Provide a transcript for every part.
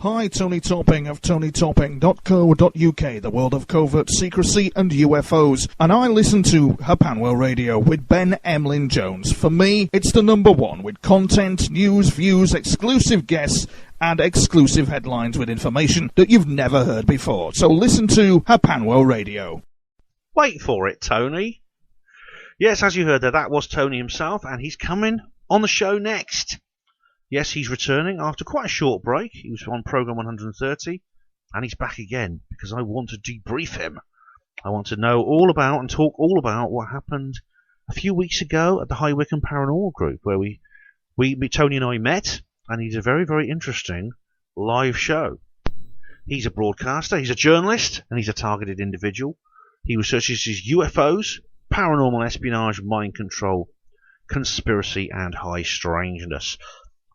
Hi, Tony Topping of tonytopping.co.uk, the world of covert secrecy and UFOs. And I listen to Hapanwell Radio with Ben Emyln Jones. For me, it's the number one, with content, news, views, exclusive guests, and exclusive headlines with information that you've never heard before. So listen to Hapanwell Radio. Wait for it, Tony. Yes, as you heard there, that was Tony himself, and he's coming on the show next. Yes, he's returning after quite a short break. He was on program 130, and he's back again because I want to debrief him. I want to know all about and talk all about what happened a few weeks ago at the High Wycombe Paranormal Group, where Tony and I met, and he's a very, very interesting live show. He's a broadcaster, he's a journalist, and he's a targeted individual. He researches his UFOs, paranormal espionage, mind control, conspiracy, and high strangeness.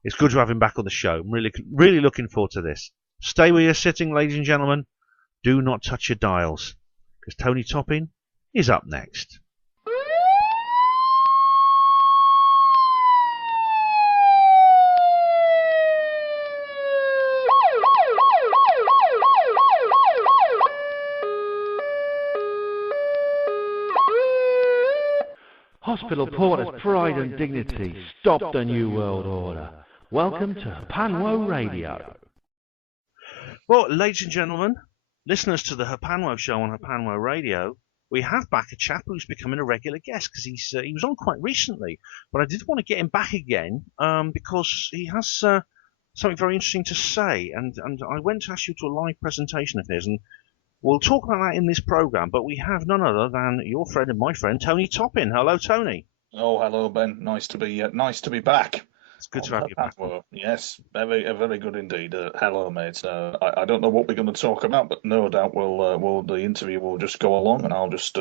It's good to have him back on the show. I'm really looking forward to this. Stay where you're sitting, ladies and gentlemen. Do not touch your dials, because Tony Topping is up next. Hospital Porter's pride and dignity. Stop the New World Order. Welcome to Hapanwell Radio. Well, ladies and gentlemen, listeners to the Hapanwell show on Hapanwell Radio, we have back a chap who's becoming a regular guest because he was on quite recently, but I did want to get him back again because he has something very interesting to say, and I went to ask you to a live presentation of his, and we'll talk about that in this program. But we have none other than your friend and my friend Tony Topping. Hello, Tony. Oh, hello, Ben. Nice to be back. It's good to have you back. Yes, very good indeed. Hello, mate. I don't know what we're going to talk about, but no doubt the interview will just go along, and I'll just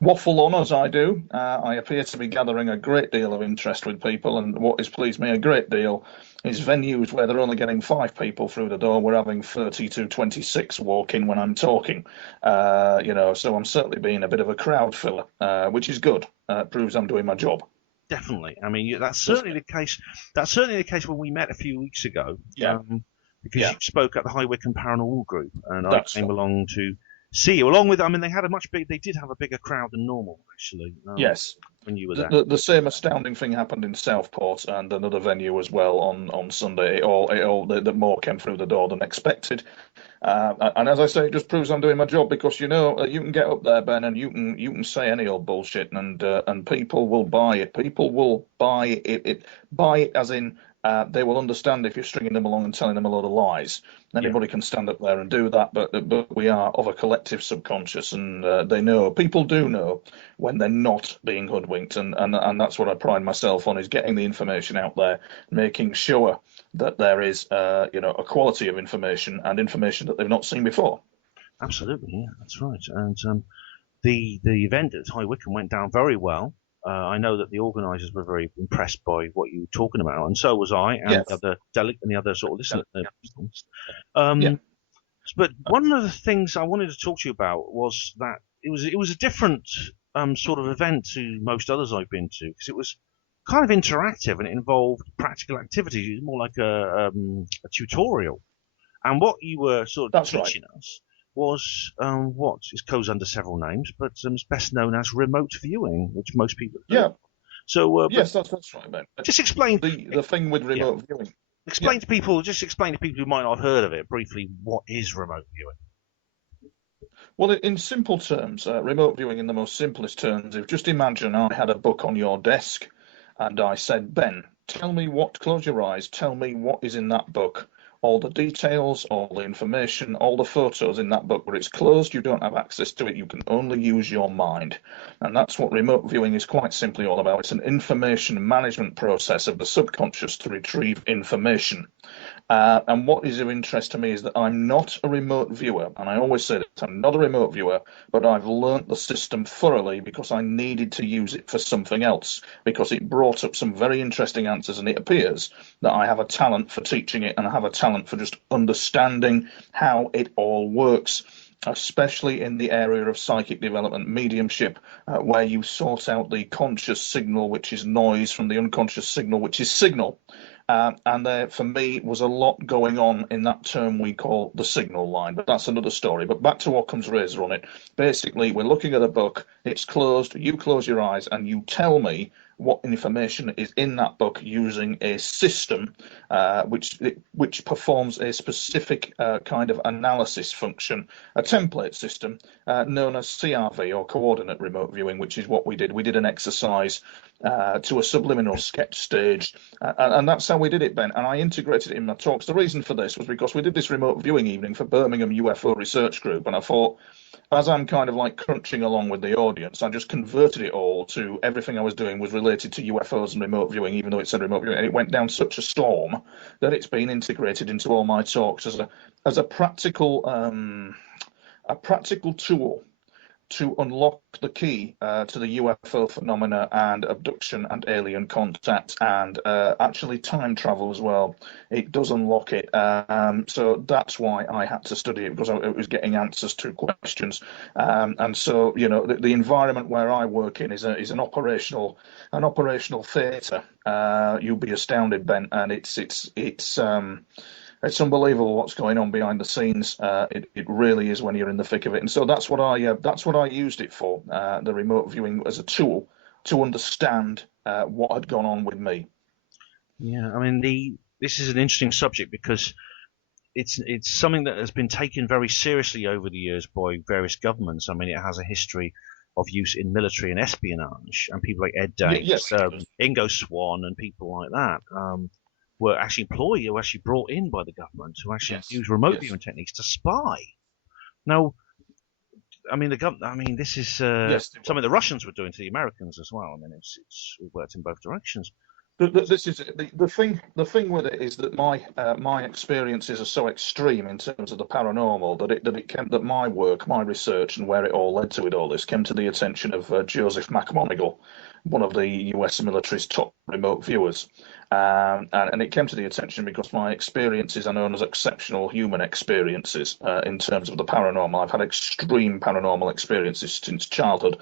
waffle on as I do. I appear to be gathering a great deal of interest with people, and what has pleased me a great deal is venues where they're only getting 5 people through the door. We're having 30 to 26 walk in when I'm talking. So I'm certainly being a bit of a crowd filler, which is good. Proves I'm doing my job. Definitely. I mean, that's certainly the case. That's certainly the case when we met a few weeks ago. Yeah. Because you spoke at the High Wycombe Paranormal Group, and I came along to see you. Along with, I mean, they did have a bigger crowd than normal, actually. Yes. When you were there. The same astounding thing happened in Southport and another venue as well on Sunday. The more came through the door than expected. And as I say, it just proves I'm doing my job, because you can get up there, Ben, and you can say any old bullshit, and people will buy it. People will buy it. Buy it as in they will understand if you're stringing them along and telling them a load of lies. Anybody can stand up there and do that, but we are of a collective subconscious, and people do know when they're not being hoodwinked, and that's what I pride myself on, is getting the information out there, making sure that there is a quality of information, and information that they've not seen before. Absolutely, yeah, that's right. And the event at High Wycombe went down very well. I know that the organisers were very impressed by what you were talking about, and so was I, and the other sort of listeners. But one of the things I wanted to talk to you about was that it was a different sort of event to most others I've been to, because it was kind of interactive and it involved practical activities. It was more like a tutorial, and what you were sort of teaching us was what goes under several names, but is best known as remote viewing, which most people do. Yeah. So yes, that's right, man. Just explain the thing with remote viewing. Explain to people who might not have heard of it briefly, what is remote viewing? Well, in simple terms, remote viewing in the most simplest terms, if just imagine I had a book on your desk and I said, Ben, close your eyes, tell me what is in that book. All the details, all the information, all the photos in that book, but it's closed, you don't have access to it, you can only use your mind. And that's what remote viewing is quite simply all about. It's an information management process of the subconscious to retrieve information. And what is of interest to me is that I'm not a remote viewer, and I always say that I'm not a remote viewer, but I've learnt the system thoroughly because I needed to use it for something else, because it brought up some very interesting answers, and it appears that I have a talent for teaching it, and I have a talent for just understanding how it all works, especially in the area of psychic development, mediumship, where you sort out the conscious signal, which is noise, from the unconscious signal, which is signal. And there, for me, was a lot going on in that term we call the signal line, but that's another story. But back to Occam's razor on it. Basically, we're looking at a book, it's closed, you close your eyes, and you tell me what information is in that book using a system which performs a specific kind of analysis function, a template system known as CRV, or coordinate remote viewing, which is what we did. We did an exercise to a subliminal sketch stage, and that's how we did it, Ben. And I integrated it in my talks. The reason for this was because we did this remote viewing evening for Birmingham UFO Research Group, and I thought, as I'm kind of like crunching along with the audience, I just converted it all to everything I was doing was related to UFOs and remote viewing, even though it said remote viewing, and it went down such a storm that it's been integrated into all my talks as a practical tool to unlock the key to the UFO phenomena and abduction and alien contact and actually time travel as well. It does unlock it. So that's why I had to study it, because I was getting answers to questions. And so, you know, the environment where I work in is an operational theatre. You'll be astounded, Ben, and it's unbelievable what's going on behind the scenes. It really is when you're in the thick of it, and so that's what I used it for, the remote viewing as a tool to understand what had gone on with me. Yeah, I mean this is an interesting subject because it's something that has been taken very seriously over the years by various governments. I mean, it has a history of use in military and espionage, and people like Ed Davis, Yes. Ingo Swann, and people like that. Were actually employed or actually brought in by the government to actually use remote viewing techniques to spy. Now, I mean, this is something the Russians were doing to the Americans as well. I mean, it worked in both directions. This is the thing. The thing with it is that my experiences are so extreme in terms of the paranormal that my work, my research, and where it all led to all this came to the attention of Joseph McMonigle, one of the U.S. military's top remote viewers, and it came to the attention because my experiences are known as exceptional human experiences in terms of the paranormal. I've had extreme paranormal experiences since childhood.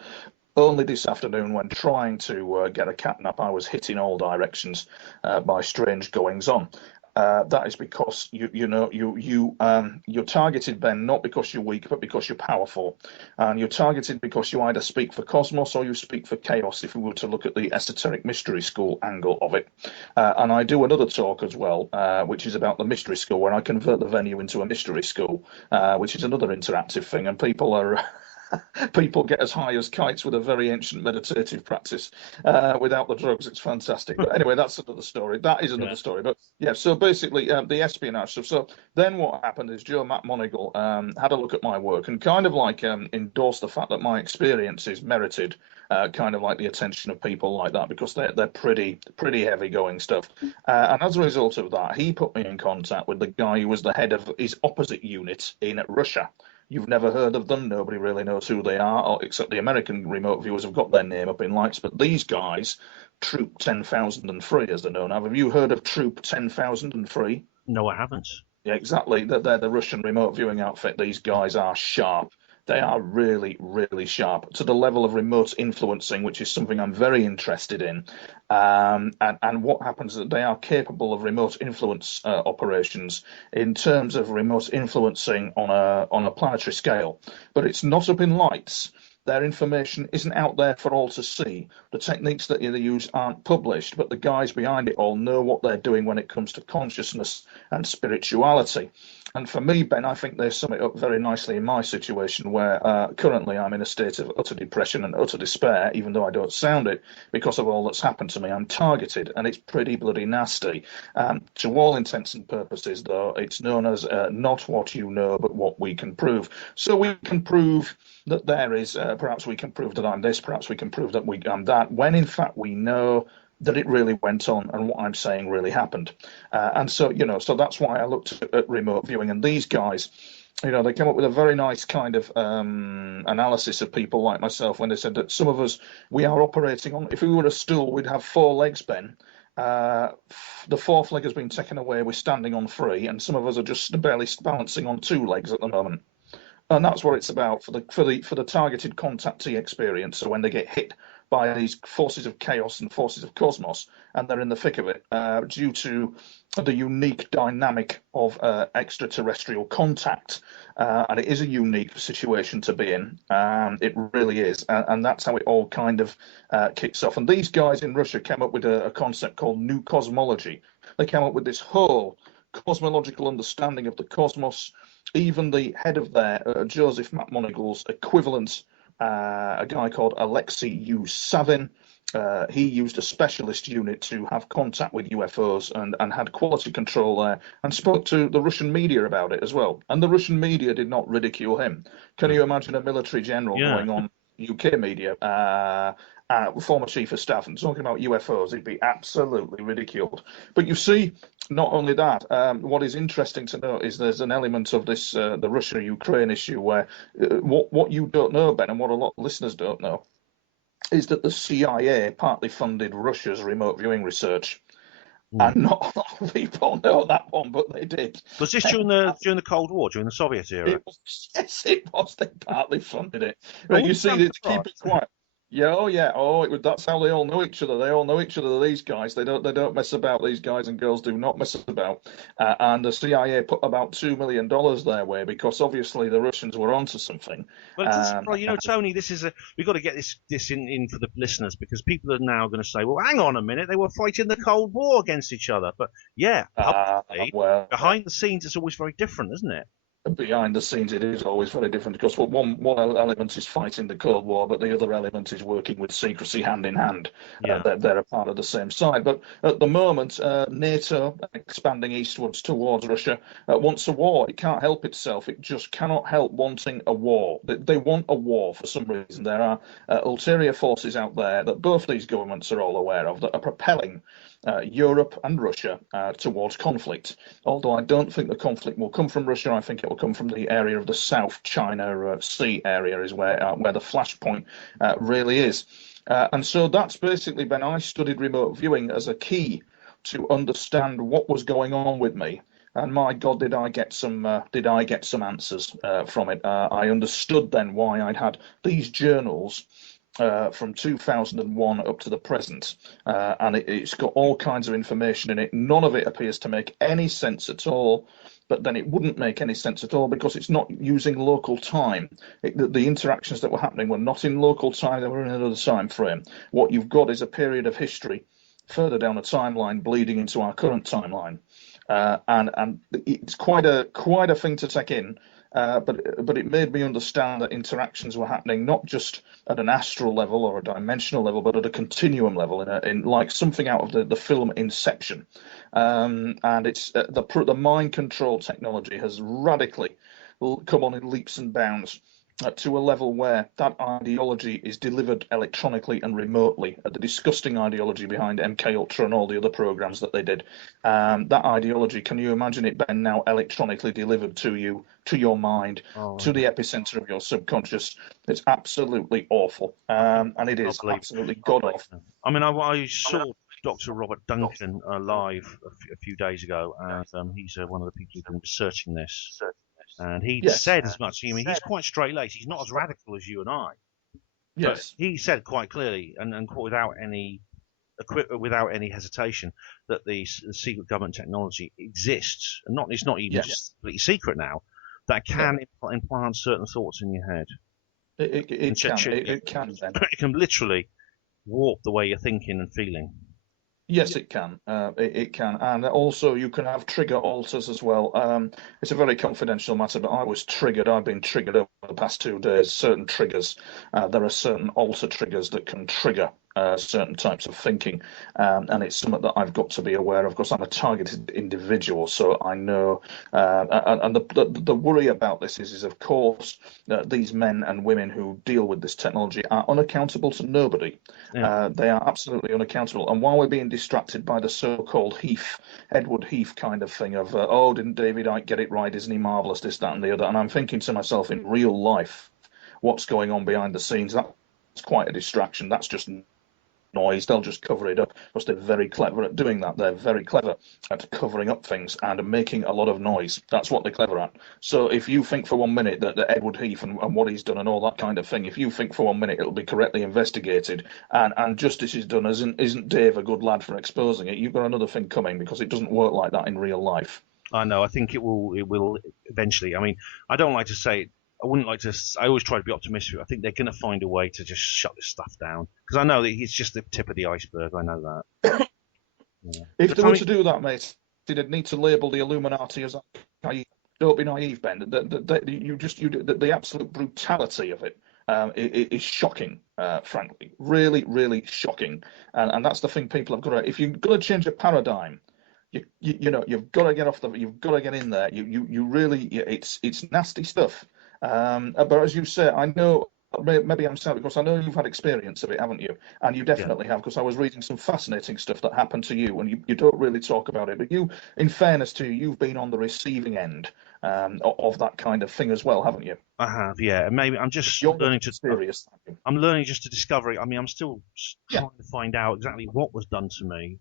Only this afternoon, when trying to get a catnap, I was hit in all directions by strange goings on. That is because you're targeted, Ben, not because you're weak, but because you're powerful, and you're targeted because you either speak for cosmos or you speak for chaos. If we were to look at the esoteric mystery school angle of it, and I do another talk as well, which is about the mystery school, where I convert the venue into a mystery school, which is another interactive thing, and people are. People get as high as kites with a very ancient meditative practice without the drugs. It's fantastic. But anyway, that's another story. That is another story. But yeah, so basically the espionage stuff. So then what happened is Joe McMonigle had a look at my work and kind of like endorsed the fact that my experiences merited kind of like the attention of people like that, because they're pretty heavy going stuff. And as a result of that, he put me in contact with the guy who was the head of his opposite unit in Russia. You've never heard of them. Nobody really knows who they are, except the American remote viewers have got their name up in lights. But these guys, Troop 10,003, as they're known. Have you heard of Troop 10,003? No, I haven't. Yeah, exactly. They're the Russian remote viewing outfit. These guys are sharp. They are really, really sharp, to the level of remote influencing, which is something I'm very interested in. And what happens is that they are capable of remote influence operations in terms of remote influencing on a planetary scale. But it's not up in lights. Their information isn't out there for all to see. The techniques that they use aren't published, but the guys behind it all know what they're doing when it comes to consciousness and spirituality. And for me, Ben, I think they sum it up very nicely in my situation, where currently I'm in a state of utter depression and utter despair, even though I don't sound it, because of all that's happened to me. I'm targeted, and it's pretty bloody nasty. To all intents and purposes, though, it's known as not what you know, but what we can prove. So we can prove that there is, perhaps we can prove that I'm this, perhaps we can prove that I'm that, when in fact we know that it really went on and what I'm saying really happened. And so, so that's why I looked at remote viewing. And these guys, they came up with a very nice kind of analysis of people like myself when they said that some of us, we are operating on, if we were a stool, we'd have 4 legs, Ben. The 4th leg has been taken away, we're standing on 3, and some of us are just barely balancing on 2 legs at the moment. And that's what it's about for the targeted contactee experience. So when they get hit by these forces of chaos and forces of cosmos, and they're in the thick of it due to the unique dynamic of extraterrestrial contact. And it is a unique situation to be in. It really is. And that's how it all kind of kicks off. And these guys in Russia came up with a concept called new cosmology. They came up with this whole cosmological understanding of the cosmos. Even the head of their, Joseph McMonagle's equivalent, a guy called Alexei Yusavin, he used a specialist unit to have contact with UFOs and had quality control there, and spoke to the Russian media about it as well. And the Russian media did not ridicule him. Can you imagine a military general going on UK media, former chief of staff, and talking about UFOs? He'd be absolutely ridiculed. But you see, not only that, what is interesting to note is there's an element of this, the Russia-Ukraine issue, where what you don't know, Ben, and what a lot of listeners don't know, is that the CIA partly funded Russia's remote viewing research. And not a lot of people know that one, but they did. Was this during the Cold War, during the Soviet era? Yes, it was. They partly funded it. Right, you see, to keep it quiet. Yeah. That's how they all know each other. They all know each other. These guys, they don't mess about. These guys and girls do not mess about. And the CIA put about $2 million their way because obviously the Russians were onto something. Well, Tony, we've got to get this in for the listeners, because people are now going to say, well, hang on a minute, they were fighting the Cold War against each other. But behind the scenes, it's always very different, isn't it? Behind the scenes, it is always very different, because one element is fighting the Cold War, but the other element is working with secrecy hand in hand. They're a part of the same side. But at the moment, NATO, expanding eastwards towards Russia, wants a war. It can't help itself. It just cannot help wanting a war. They want a war for some reason. There are ulterior forces out there that both these governments are all aware of that are propelling Europe and Russia towards conflict. Although I don't think the conflict will come from Russia, I think it will come from the area of the South China Sea area, is where the flashpoint really is. And so that's basically, Ben, I studied remote viewing as a key to understand what was going on with me. And my God, did I get some answers from it. I understood then why I'd had these journals from 2001 up to the present, and it's got all kinds of information in it. None of it appears to make any sense at all, but then it wouldn't make any sense at all because it's not using local time. The interactions that were happening were not in local time, they were in another time frame. What you've got is a period of history further down the timeline bleeding into our current timeline, and it's quite a thing to take in. But it made me understand that interactions were happening not just at an astral level or a dimensional level, but at a continuum level, in like something out of the film Inception. And it's the mind control technology has radically come on in leaps and bounds to a level where that ideology is delivered electronically and remotely. The disgusting ideology behind MK Ultra and all the other programs that they did. That ideology, can you imagine it, Ben, now electronically delivered to you, to your mind, to the epicenter of your subconscious? It's absolutely awful, and it is absolutely god awful. I mean, I saw Dr. Robert Duncan live a few days ago, and he's one of the people who's been researching this. And he said as much. I mean, he's quite straight-laced. He's not as radical as you and I. Yes. But he said quite clearly, and without any hesitation, that the secret government technology exists, and it's not even just completely secret now. That can implant certain thoughts in your head. It can. It can literally warp the way you're thinking and feeling. Yes, it can. It can. And also you can have trigger alters as well. It's a very confidential matter, but I was triggered. I've been triggered over the past 2 days. Certain triggers. There are certain alter triggers that can trigger certain types of thinking. And it's something that I've got to be aware of. Of course, I'm a targeted individual, so I know. And the worry about this is of course, these men and women who deal with this technology are unaccountable to nobody. Yeah. They are absolutely unaccountable. And while we're being distracted by the so-called Edward Heath kind of thing of, didn't David Icke get it right? Isn't he marvellous? This, that and the other. And I'm thinking to myself, in real life, what's going on behind the scenes? That's quite a distraction. That's just noise, they'll just cover it up because they're very clever at doing that. They're very clever at covering up things and making a lot of noise. That's what they're clever at. So if you think for 1 minute that Edward Heath and what he's done and all that kind of thing, if you think for 1 minute it'll be correctly investigated and justice is done, isn't Dave a good lad for exposing it? You've got another thing coming, because it doesn't work like that in real life. I know. I think it will eventually. I mean, I don't like to say it. I wouldn't like to. I always try to be optimistic. I think they're going to find a way to just shut this stuff down, because I know that it's just the tip of the iceberg. I know that. Yeah. If they were to do that, mate, they'd need to label the Illuminati as. Don't be naive, Ben. The absolute brutality of it is shocking, frankly, really, really shocking. And that's the thing people have got to. If you've got to change a paradigm, you've got to get off you've got to get in there. You really, it's nasty stuff. But as you say, I know. Maybe I'm saying because I know you've had experience of it, haven't you? And you definitely have, because I was reading some fascinating stuff that happened to you, and you don't really talk about it. But you, in fairness to you, you've been on the receiving end of that kind of thing as well, haven't you? I have, yeah. And maybe I'm just learning to. Serious. I'm learning just to discover it. I mean, I'm still trying to find out exactly what was done to me,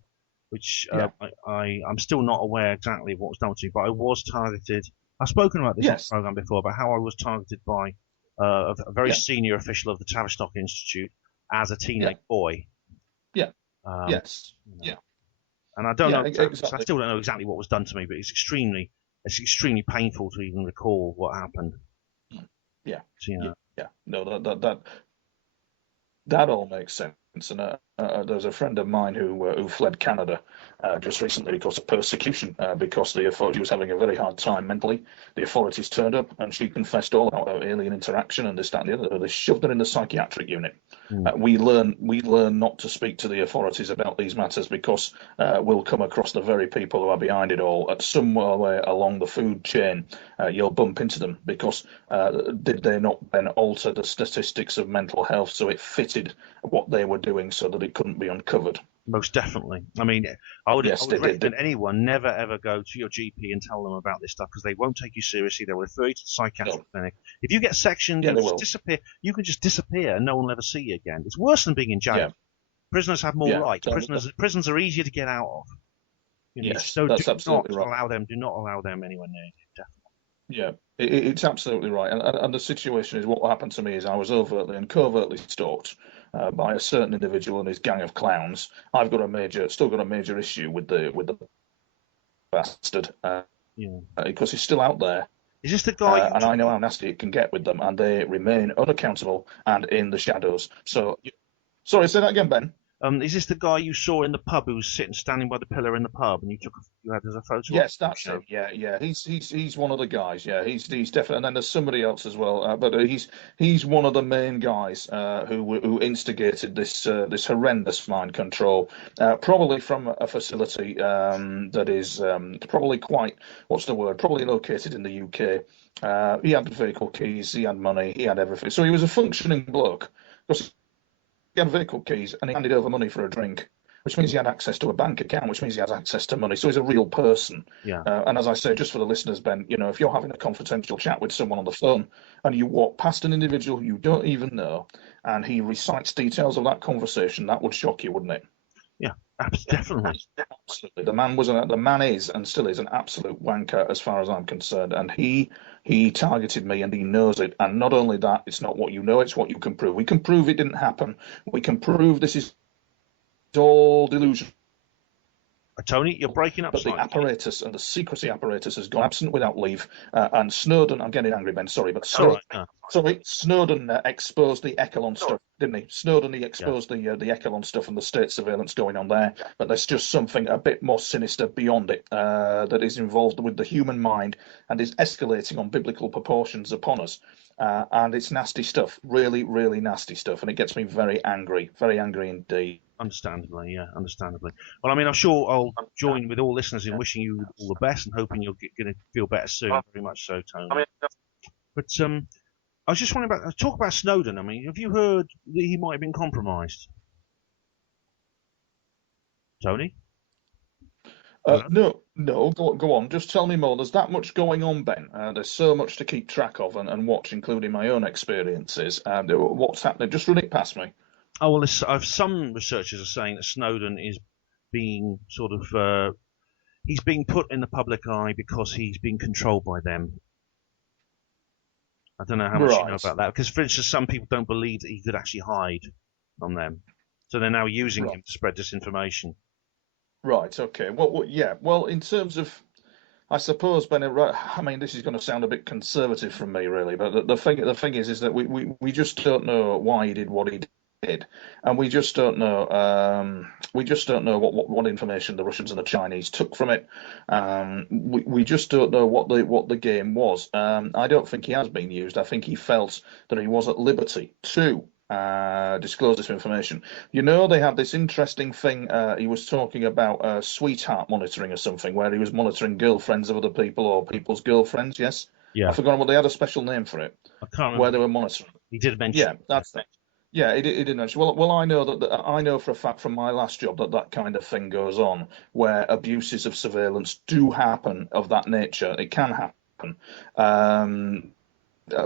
which I'm still not aware exactly what was done to me. But I was targeted. I've spoken about this in the program before, about how I was targeted by a very senior official of the Tavistock Institute as a teenage boy. Yeah. And I don't know. Exactly. I still don't know exactly what was done to me, but it's extremely painful to even recall what happened. Yeah. So, No, that all makes sense. And there's a friend of mine who fled Canada just recently because of persecution, because the authorities was having a very hard time mentally. The authorities turned up and she confessed all about alien interaction and this, that, and the other. They shoved her in the psychiatric unit. We learn not to speak to the authorities about these matters, because we'll come across the very people who are behind it all. At somewhere along the food chain, you'll bump into them, because did they not then alter the statistics of mental health so it fitted what they were doing so that it couldn't be uncovered? Most definitely. I mean, I would recommend anyone never ever go to your GP and tell them about this stuff, because they won't take you seriously. They'll refer you to the psychiatric clinic. If you get sectioned, you just disappear. You can just disappear and no one will ever see you again. It's worse than being in jail. Yeah. Prisoners have more rights. Prisons are easier to get out of. That's absolutely right. Do not allow them anywhere near you. Definitely. Yeah, it's absolutely right. And the situation is, what happened to me is I was overtly and covertly stalked by a certain individual and his gang of clowns. I've got still got a major issue with the bastard, because he's still out there. Is this the guy? And I know how nasty it can get with them, and they remain unaccountable and in the shadows. So, sorry, say that again, Ben. Is this the guy you saw in the pub who was standing by the pillar in the pub, and you had as a photo? Yes, that's it. Yeah. He's one of the guys. Yeah, he's definitely. And then there's somebody else as well. But he's one of the main guys who instigated this horrendous mind control, probably from a facility that is probably probably located in the UK. He had vehicle keys, he had money, he had everything. So he was a functioning bloke. He had vehicle keys and he handed over money for a drink, which means he had access to a bank account, which means he has access to money. So he's a real person. Yeah. And as I say, just for the listeners, Ben, if you're having a confidential chat with someone on the phone and you walk past an individual you don't even know and he recites details of that conversation, that would shock you, wouldn't it? Yeah, definitely. Absolutely. The man is and still is an absolute wanker as far as I'm concerned. And he targeted me and he knows it. And not only that, it's not what you know, it's what you can prove. We can prove it didn't happen. We can prove this is all delusion. Tony, you're breaking up. But the apparatus and the secrecy apparatus has gone absent without leave. And Snowden, I'm getting angry, Ben, sorry, but Snowden exposed the Echelon stuff, didn't he? Snowden, he exposed the Echelon stuff and the state surveillance going on there. But there's just something a bit more sinister beyond it that is involved with the human mind and is escalating on biblical proportions upon us. And it's nasty stuff, really, really nasty stuff. And it gets me very angry indeed. Understandably. Well, I mean, I'm sure I'll join with all listeners in wishing you all the best and hoping you're going to feel better soon. Very much so, Tony. But I was just wondering talk about Snowden. I mean, have you heard that he might have been compromised? Tony? No, go on. Just tell me more. There's that much going on, Ben. There's so much to keep track of and watch, including my own experiences. What's happening? Just run it past me. Oh well, some researchers are saying that Snowden is being sort of he's being put in the public eye because he's being controlled by them. I don't know how much you know Right. about that, because, for instance, some people don't believe that he could actually hide from them, so they're now using Right. him to spread disinformation. Right. Okay. Yeah. Well, in terms of, I suppose, Ben, I mean, this is going to sound a bit conservative from me, really, but the thing is that we just don't know why he did what he did, and we just don't know what information the Russians and the Chinese took from it. We just don't know what the game was. I don't think he has been used. I think he felt that he was at liberty to disclose this information. You know, they had this interesting thing. He was talking about sweetheart monitoring or something, where he was monitoring girlfriends of other people or people's girlfriends. Yes, I Yeah, forgot what they had a special name for it, I can't where remember. they were monitoring. He did mention Yeah, it. Yeah. that's it. Yeah, it did mention. Well, I know that I know for a fact from my last job that that kind of thing goes on, where abuses of surveillance do happen of that nature. It can happen. Um,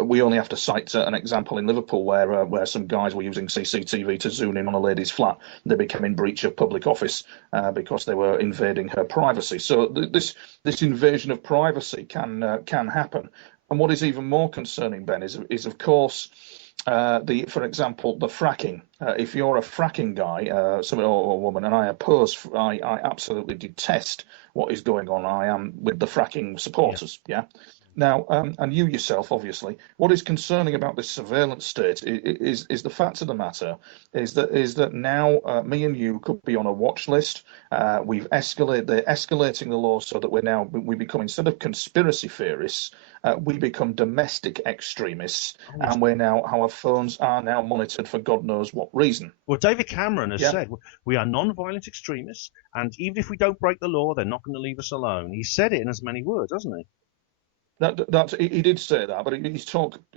we only have to cite an example in Liverpool where some guys were using CCTV to zoom in on a lady's flat. They became in breach of public office because they were invading her privacy. So this invasion of privacy can happen. And what is even more concerning, Ben, is of course for example, the fracking. If you're a fracking guy, somebody or a woman, and I absolutely detest what is going on. I am with the fracking Yeah. supporters. Yeah. Now, and you yourself, obviously, what is concerning about this surveillance state is the fact of the matter is that now me and you could be on a watch list. They're escalating the law so that we become, instead of conspiracy theorists, we become domestic extremists, Oh, and our phones are now monitored for God knows what reason. well, David Cameron has Yeah. said we are non-violent extremists, and even if we don't break the law, they're not going to leave us alone. He said it in as many words, hasn't he? He did say that, but he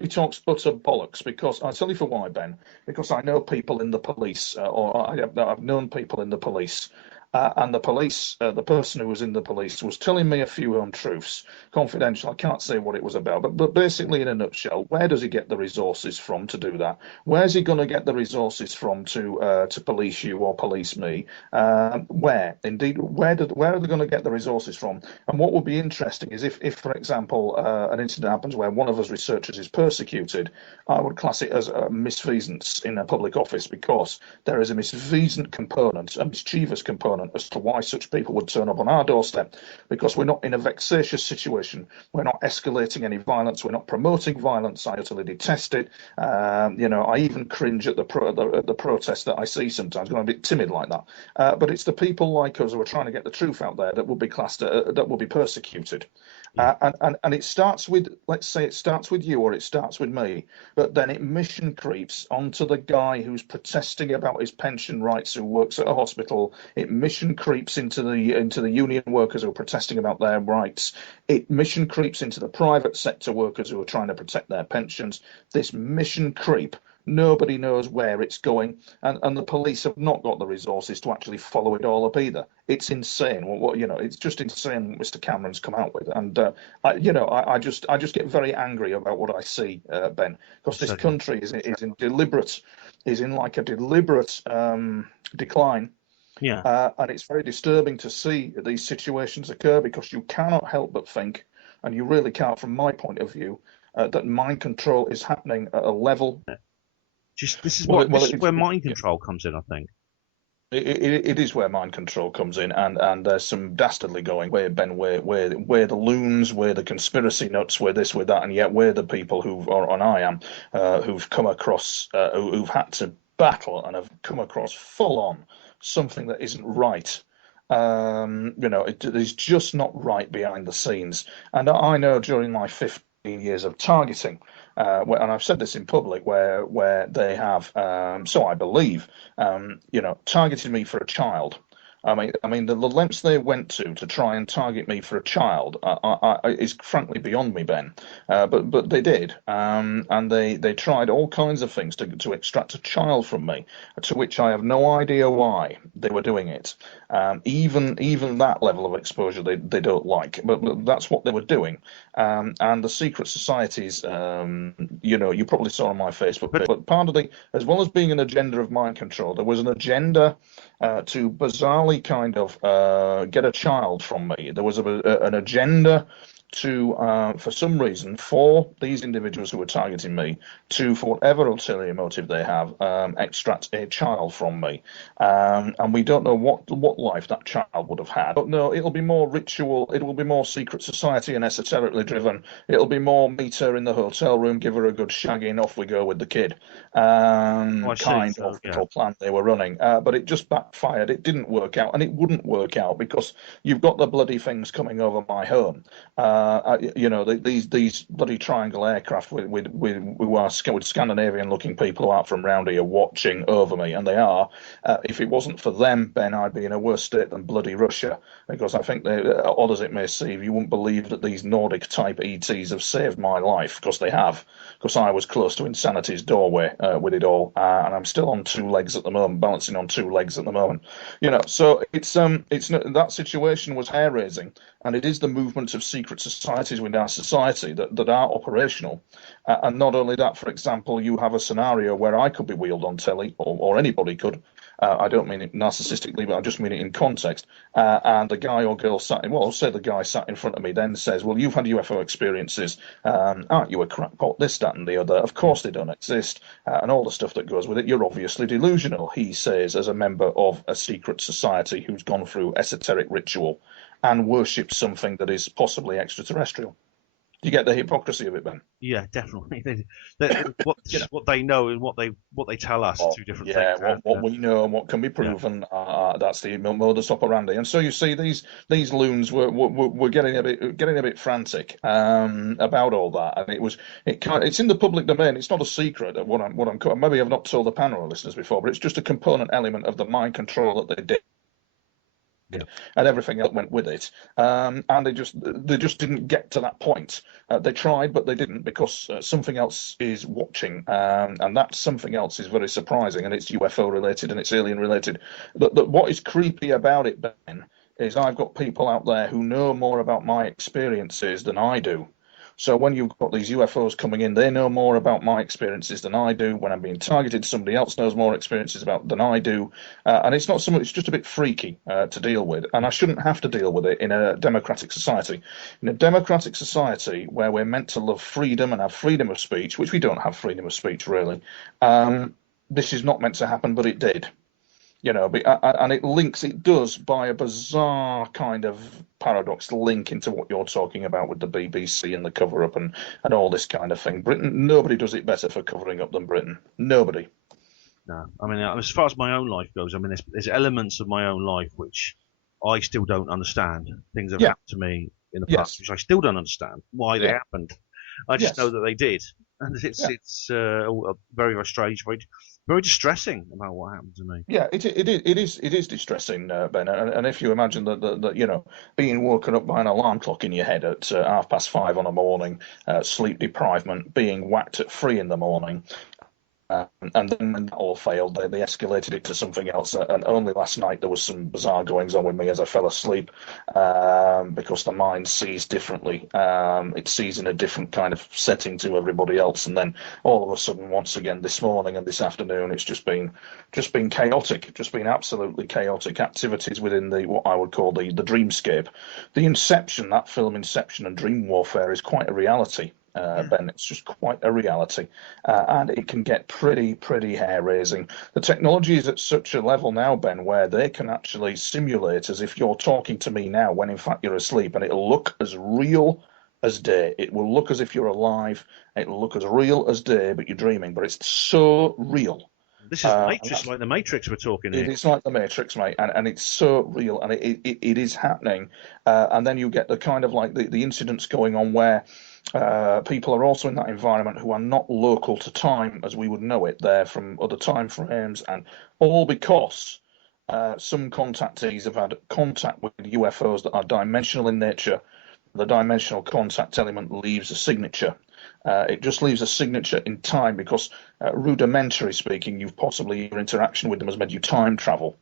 talks utter bollocks, because I tell you for why, Ben. Because I know people in the police, or I've known people in the police, and the person who was in the police was telling me a few untruths, confidential. I can't say what it was about, but basically, in a nutshell, where does he get the resources from to do that? Where's he going to get the resources from to police you or police me? Where indeed, where are they going to get the resources from? And what would be interesting is if for example, an incident happens where one of us researchers is persecuted, I would class it as a misfeasance in a public office, because there is a misfeasant component, a mischievous component as to why such people would turn up on our doorstep, because we're not in a vexatious situation. We're not escalating any violence. We're not promoting violence. I utterly detest it. I even cringe at the protests that I see sometimes, when I'm a bit timid like that. But it's the people like us who are trying to get the truth out there that will be classed that will be persecuted. Yeah. And it starts with, let's say, it starts with you or it starts with me, but then it mission creeps onto the guy who's protesting about his pension rights, who works at a hospital. It mission creeps into the union workers who are protesting about their rights. It mission creeps into the private sector workers who are trying to protect their pensions. This mission creep, nobody knows where it's going, and the police have not got the resources to actually follow it all up either. It's insane. It's just insane what Mr. Cameron's come out with, and I just get very angry about what I see, Ben, because this Certainly. country is in like a deliberate decline. Yeah. And it's very disturbing to see these situations occur, because you cannot help but think, and you really can't, from my point of view, that mind control is happening at a level. This is Well, this is where mind control comes in, I think. it is where mind control comes in, and there's some dastardly going where, Ben, where the loons, where the conspiracy nuts, where this, where that, and yet we're the people who've come across, who've had to battle and have come across full on something that isn't right. It is just not right behind the scenes. And I know during my 15 years of targeting, and I've said this in public, where they have, so I believe, targeted me for a child. The lengths they went to try and target me for a child is frankly beyond me, Ben. But they did, and they tried all kinds of things to extract a child from me, to which I have no idea why they were doing it. Even that level of exposure they don't like, but that's what they were doing. And the secret societies, you probably saw on my Facebook page, but part of as well as being an agenda of mind control, there was an agenda to bizarrely kind of get a child from me. There was an agenda to, for some reason, for these individuals who were targeting me to, for whatever ulterior motive they have, extract a child from me. And we don't know what life that child would have had. But no, it'll be more ritual. It will be more secret society and esoterically driven. It'll be more meet her in the hotel room, give her a good shagging, off we go with the kid. Kind of little plan they were running. But it just backfired. It didn't work out, and it wouldn't work out because you've got the bloody things coming over my home. These bloody triangle aircraft with Scandinavian-looking people out from round here watching over me, and they are. If it wasn't for them, Ben, I'd be in a worse state than bloody Russia, because I think they, odd as it may seem, you wouldn't believe that these Nordic-type ETs have saved my life, because they have, because I was close to insanity's doorway with it all, and I'm still on two legs at the moment, balancing on two legs at the moment. So it's that situation was hair-raising, and it is the movement of secret societies within our society that are operational. And not only that, for example, you have a scenario where I could be wheeled on telly, or anybody could. I don't mean it narcissistically, but I just mean it in context. And the guy or girl say the guy sat in front of me then says, well, you've had UFO experiences. Aren't you a crackpot? This, that, and the other. Of course they don't exist. And all the stuff that goes with it. You're obviously delusional, he says, as a member of a secret society who's gone through esoteric ritual and worships something that is possibly extraterrestrial. Do you get the hypocrisy of it, Ben? Yeah, definitely. What they know and what they tell us are two different things. What we know and what can be proven, that's the modus operandi. And so you see, these loons were getting a bit frantic about all that, and it's in the public domain. It's not a secret. Maybe I've not told the panel of listeners before, but it's just a component element of the mind control that they did. And everything else went with it, and they just didn't get to that point. They tried, but they didn't, because something else is watching, and that something else is very surprising, and it's UFO related and it's alien related. What is creepy about it, Ben, is I've got people out there who know more about my experiences than I do. So when you've got these UFOs coming in, they know more about my experiences than I do. When I'm being targeted, somebody else knows more experiences than I do. And it's not something, it's just a bit freaky to deal with. And I shouldn't have to deal with it in a democratic society. In a democratic society where we're meant to love freedom and have freedom of speech, which we don't have freedom of speech, really, this is not meant to happen, but it did. And it does, by a bizarre kind of paradox, link into what you're talking about with the BBC and the cover-up and all this kind of thing. Nobody does it better for covering up than Britain. Nobody. No, as far as my own life goes, there's elements of my own life which I still don't understand. Things have happened to me in the past which I still don't understand why they happened. I just know that they did, and it's very, very strange, very distressing about what happened to me. Yeah, it is distressing, Ben. And if you imagine that being woken up by an alarm clock in your head at 5:30 on a morning, sleep deprivement, being whacked at 3 in the morning. And then when that all failed, they escalated it to something else. And only last night there was some bizarre goings on with me as I fell asleep, because the mind sees differently. It sees in a different kind of setting to everybody else. And then all of a sudden, once again, this morning and this afternoon, it's just been chaotic, just been absolutely chaotic activities within what I would call the dreamscape. The Inception, that film Inception and Dream Warfare, is quite a reality. Ben, it's just quite a reality, and it can get pretty hair-raising. The technology is at such a level now, Ben, where they can actually simulate as if you're talking to me now when in fact you're asleep, and it'll look as real as day. It will look as if you're alive. It'll look as real as day, but you're dreaming. But it's so real. This is Matrix, like the Matrix we're talking here. It is like the Matrix, mate, and it's so real, and it is happening. And then you get the kind of like the incidents going on where people are also in that environment who are not local to time as we would know it. They're from other time frames, and all because Some contactees have had contact with UFOs that are dimensional in nature. The dimensional contact element leaves a signature. It just leaves a signature in time because, rudimentary speaking, your interaction with them has made you time travel.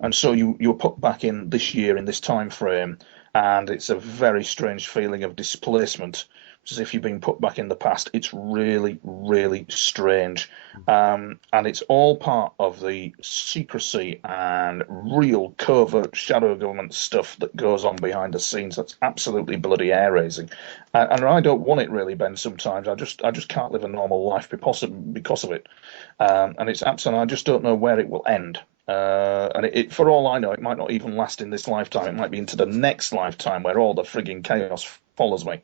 And so you're put back in this year in this time frame, and it's a very strange feeling of displacement, as if you've been put back in the past. It's really, really strange, and it's all part of the secrecy and real covert shadow government stuff that goes on behind the scenes. That's absolutely bloody hair raising, and I don't want it really, Ben. Sometimes I just can't live a normal life because of it, and it's absolutely. I just don't know where it will end. And for all I know, it might not even last in this lifetime. It might be into the next lifetime where all the frigging chaos follows me.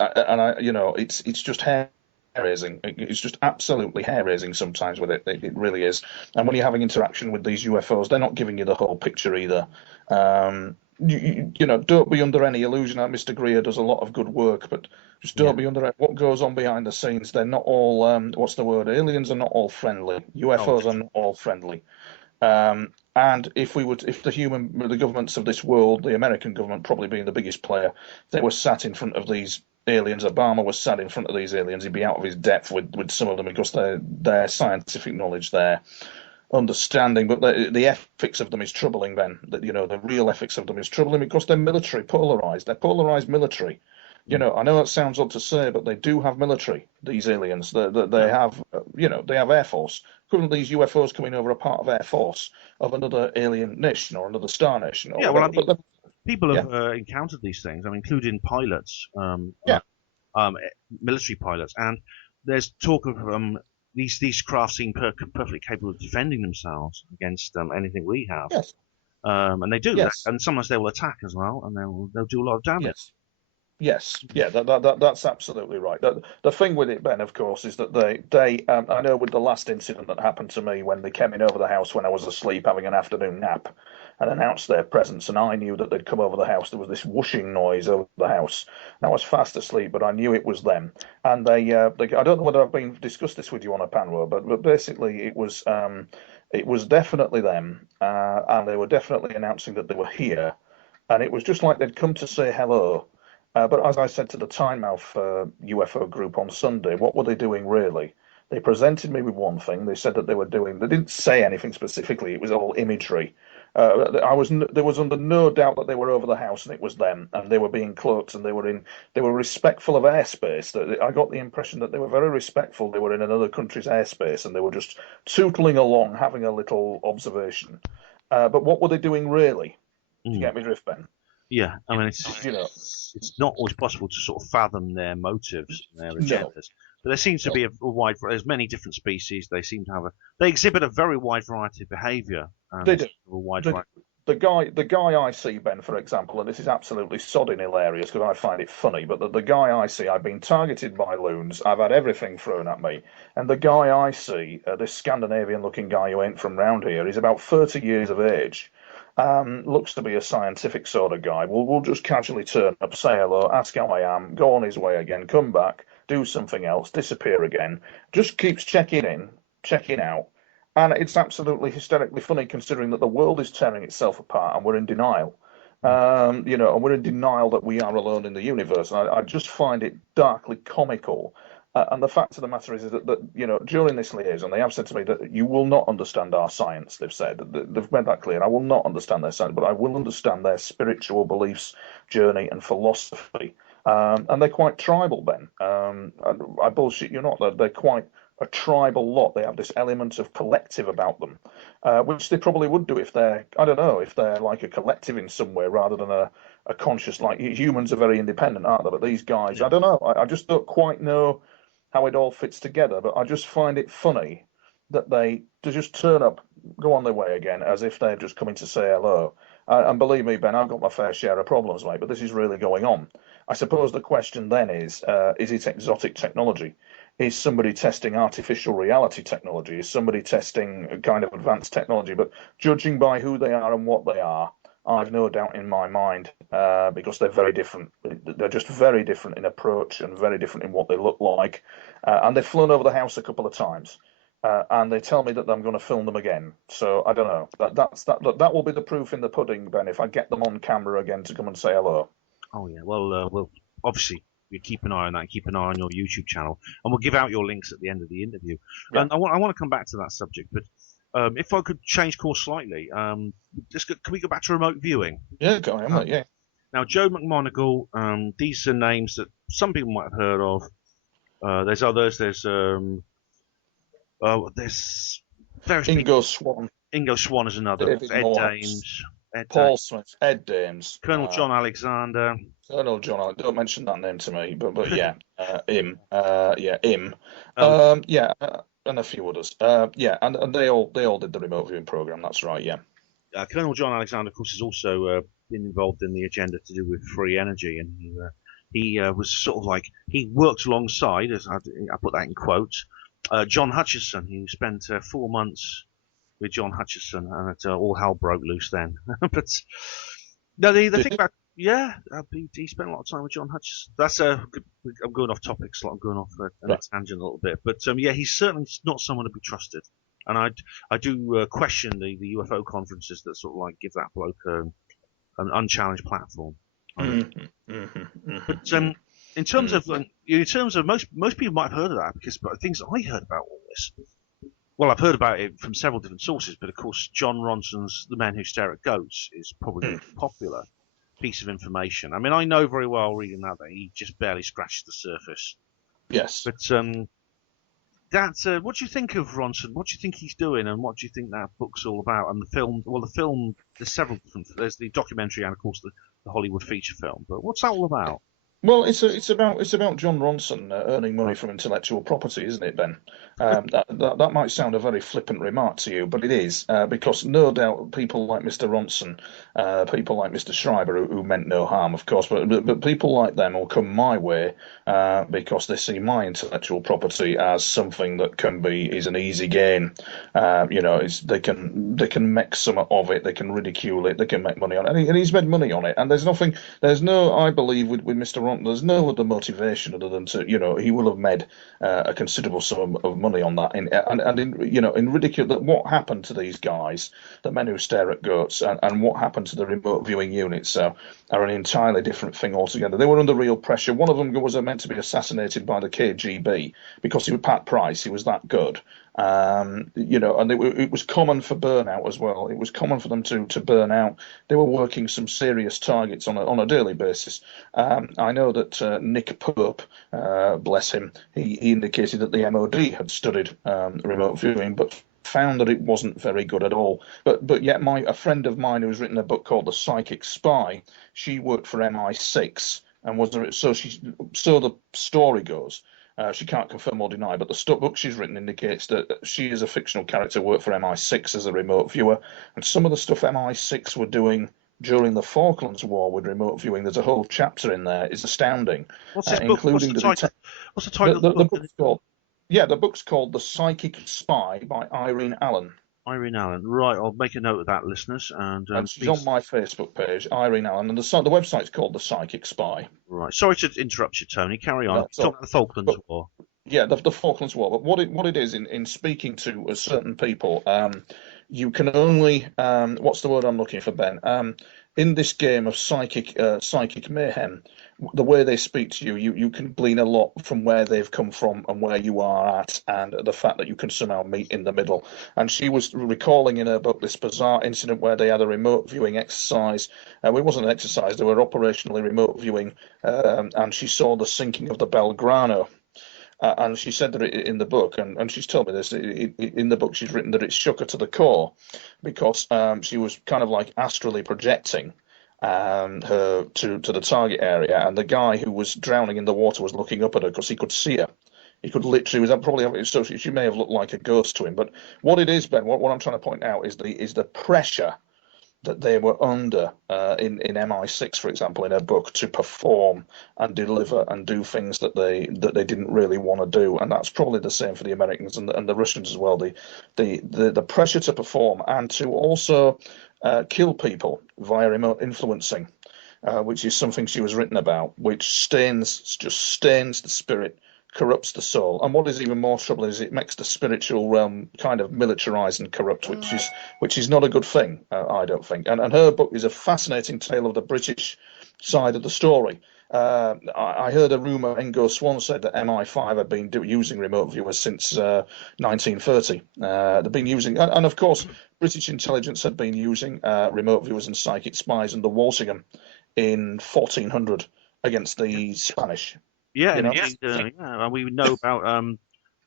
It's just hair raising. It's just absolutely hair raising sometimes with it. It really is. And when you're having interaction with these UFOs, they're not giving you the whole picture either. Don't be under any illusion that Mr. Greer does a lot of good work, but just don't be under what goes on behind the scenes. They're not all, what's the word? Aliens are not all friendly. UFOs are not all friendly. And if the governments of this world, the American government probably being the biggest player, they were sat in front of these aliens. Obama was sat in front of these aliens. He'd be out of his depth with some of them because their scientific knowledge, their understanding, but the ethics of them is troubling, Ben. The real ethics of them is troubling because they're military polarized. They're polarized military. I know it sounds odd to say, but they do have military. These aliens, they have, they have air force. Couldn't these UFOs coming over a part of air force of another alien nation or another star nation? Or well, people have yeah. encountered these things. I mean, including pilots, military pilots, and there's talk of these craft seem perfectly capable of defending themselves against anything we have. Yes. And they do. Yes. And sometimes they will attack as well, and they'll do a lot of damage. Yes. Yes, yeah, that's absolutely right. The thing with it, Ben, of course, is that they I know with the last incident that happened to me when they came in over the house when I was asleep having an afternoon nap and announced their presence, and I knew that they'd come over the house. There was this whooshing noise over the house, and I was fast asleep, but I knew it was them. And they I don't know whether I've discussed this with you on a panel, but basically it was definitely them, and they were definitely announcing that they were here, and it was just like they'd come to say hello. But as I said to the Tynemouth UFO group on Sunday, what were they doing really? They presented me with one thing. They said that they didn't say anything specifically. It was all imagery. There was under no doubt that they were over the house and it was them, and they were being cloaked and they were respectful of airspace. I got the impression that they were very respectful. They were in another country's airspace and they were just tootling along, having a little observation. But what were they doing really? Do you get me drift, Ben? Yeah, I mean, it's not always possible to sort of fathom their motives and their agendas. No. But there seems to be a wide. There's many different species. They seem to have they exhibit a very wide variety of behaviour. They do. The guy I see, Ben, for example, and this is absolutely sodding hilarious because I find it funny, but the guy I see, I've been targeted by loons. I've had everything thrown at me, and the guy I see, this Scandinavian-looking guy who ain't from round here, is about 30 years of age. Looks to be a scientific sort of guy. We'll just casually turn up, say hello, ask how I am, go on his way again, come back, do something else, disappear again. Just keeps checking in, checking out. And it's absolutely hysterically funny considering that the world is tearing itself apart and we're in denial. And we're in denial that we are alone in the universe. And I just find it darkly comical. And the fact of the matter is that during this liaison, they have said to me that you will not understand our science, they've said. They've made that clear. I will not understand their science, but I will understand their spiritual beliefs, journey, and philosophy. And they're quite tribal, Ben. I bullshit you not. They're quite a tribal lot. They have this element of collective about them, which they probably would do if they're like a collective in some way rather than a conscious, like humans are very independent, aren't they? But these guys, I don't know. I just don't quite know how it all fits together, but I just find it funny that they just turn up, go on their way again, as if they're just coming to say hello. And believe me, Ben, I've got my fair share of problems, mate, but this is really going on. I suppose the question then is it exotic technology? Is somebody testing artificial reality technology? Is somebody testing a kind of advanced technology? But judging by who they are and what they are, I've no doubt in my mind, because they're very different. They're just very different in approach and very different in what they look like. And they've flown over the house a couple of times. and they tell me that I'm going to film them again. So I don't know. Look, that will be the proof in the pudding, Ben, if I get them on camera again to come and say hello. Oh yeah, well, obviously you keep an eye on that. Keep an eye on your YouTube channel, and we'll give out your links at the end of the interview. Yeah. And I want to come back to that subject, but if I could change course slightly, can we go back to remote viewing? Yeah, go on, mate, yeah. Now, Joe McMoneagle, these are names that some people might have heard of. There's others. There's various Ingo people. Swan, Ingo Swan is another. David Ed Morris, Dames. Paul Smith, Ed Dames, Colonel John Alexander. Colonel John. Don't mention that name to me, but yeah, him. Him. And a few others. And they all did the remote viewing program. That's right. Yeah. Colonel John Alexander, of course, has also been involved in the agenda to do with free energy, and he was sort of like he worked alongside, as I put that in quotes, John Hutchison. He spent 4 months with John Hutchison, and all hell broke loose then. But no, the thing about he spent a lot of time with John Hutchison. That's I'm going off topic, I'm going off a tangent a little bit, but he's certainly not someone to be trusted. And I do question the UFO conferences that sort of like give that bloke an unchallenged platform. But in terms of most people might have heard of that, because things I heard about all this. Well, I've heard about it from several different sources, but of course, John Ronson's "The Men Who Stare at Goats" is probably the most popular piece of information. I mean, I know very well reading that he just barely scratched the surface. Yes. But what do you think of Ronson? What do you think he's doing, and what do you think that book's all about? And the film, there's several different. There's the documentary and of course the Hollywood feature film. But what's that all about? Well, it's about John Ronson earning money from intellectual property, isn't it, Ben? That might sound a very flippant remark to you, but it is, because no doubt people like Mr. Ronson, people like Mr. Schreiber, who meant no harm, of course, but people like them will come my way because they see my intellectual property as something that is an easy gain. They can make some of it, they can ridicule it, they can make money on it, and he's made money on it. And I believe with Mr. Ronson, there's no other motivation other than to, he will have made a considerable sum of money on that. In ridicule that what happened to these guys, the Men Who Stare at Goats, and what happened to the remote viewing units are an entirely different thing altogether. They were under real pressure. One of them was meant to be assassinated by the KGB because he was Pat Price. He was that good. And it was common for burnout as well. It was common for them to burn out. They were working some serious targets on a daily basis. I know that Nick Pope, bless him, he indicated that the MOD had studied remote viewing, but found that it wasn't very good at all. But yet a friend of mine who's written a book called The Psychic Spy, she worked for MI6 and so the story goes. She can't confirm or deny, but the book she's written indicates that she, as a fictional character, worked for MI6 as a remote viewer, and some of the stuff MI6 were doing during the Falklands War with remote viewing, there's a whole chapter in there, is astounding. What's this book? What's the title? The book's called The Psychic Spy by Irene Allen. Irene Allen, right? I'll make a note of that, listeners. And she's on my Facebook page, Irene Allen, and the website's called The Psychic Spy. Right. Sorry to interrupt you, Tony. Carry on. Talk about the Falklands War. Yeah, the Falklands War. But what it is in speaking to certain people, you can only what's the word I'm looking for, Ben? In this game of psychic mayhem, the way they speak to you can glean a lot from where they've come from and where you are at, and the fact that you can somehow meet in the middle. And she was recalling in her book this bizarre incident where they had a remote viewing exercise. It wasn't an exercise; they were operationally remote viewing, and she saw the sinking of the Belgrano. And she said that in the book, and she's told me this, in the book she's written that it shook her to the core because she was kind of like astrally projecting her to the target area, and the guy who was drowning in the water was looking up at her because he could see her. He could literally, so she may have looked like a ghost to him. But what it is, Ben, what I'm trying to point out is the pressure that they were under in MI6, for example, in her book, to perform and deliver and do things that they didn't really want to do, and that's probably the same for the Americans and the Russians as well. The pressure to perform and to also kill people via remote influencing, which is something she was written about, which stains the spirit corrupts the soul. And what is even more troubling is it makes the spiritual realm kind of militarized and corrupt, which is not a good thing, I don't think. And her book is a fascinating tale of the British side of the story. I heard a rumor Ngo Swan said that MI5 had been using remote viewers since 1930. They've been using, and of course, British intelligence had been using remote viewers and psychic spies under Walsingham in 1400 against the Spanish. Yeah, You know? indeed. And we know about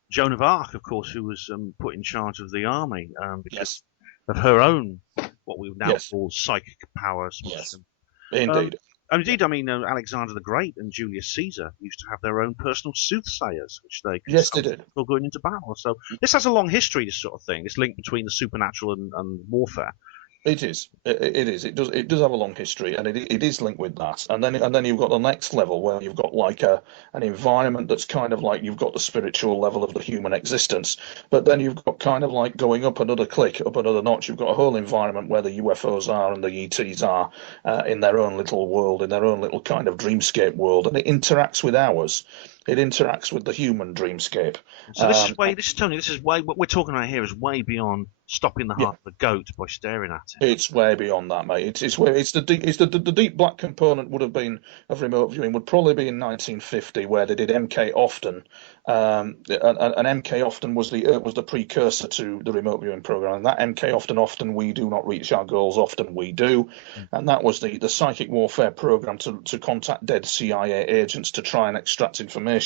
Joan of Arc, of course, who was put in charge of the army because of her own, what we now call psychic powers. Yes, indeed. Indeed, I mean, Alexander the Great and Julius Caesar used to have their own personal soothsayers, which they did. Before going into battle. So this has a long history, this sort of thing. This link between the supernatural and warfare. It is. It is. It does have a long history, and it is linked with that. And then you've got the next level where you've got like an environment that's kind of like you've got the spiritual level of the human existence, but then you've got kind of like going up another click, up another notch. You've got a whole environment where the UFOs are and the ETs are in their own little world, in their own little kind of dreamscape world, and it interacts with ours. It interacts with the human dreamscape. So Tony. This is way what we're talking about here is way beyond stopping the heart of the goat by staring at it. It's way beyond that, mate. The deep black component would have been of remote viewing would probably be in 1950 where they did MK Often, and MK Often was the precursor to the remote viewing program. And that MK Often we do not reach our goals, often we do, and that was the psychic warfare program to contact dead CIA agents to try and extract information.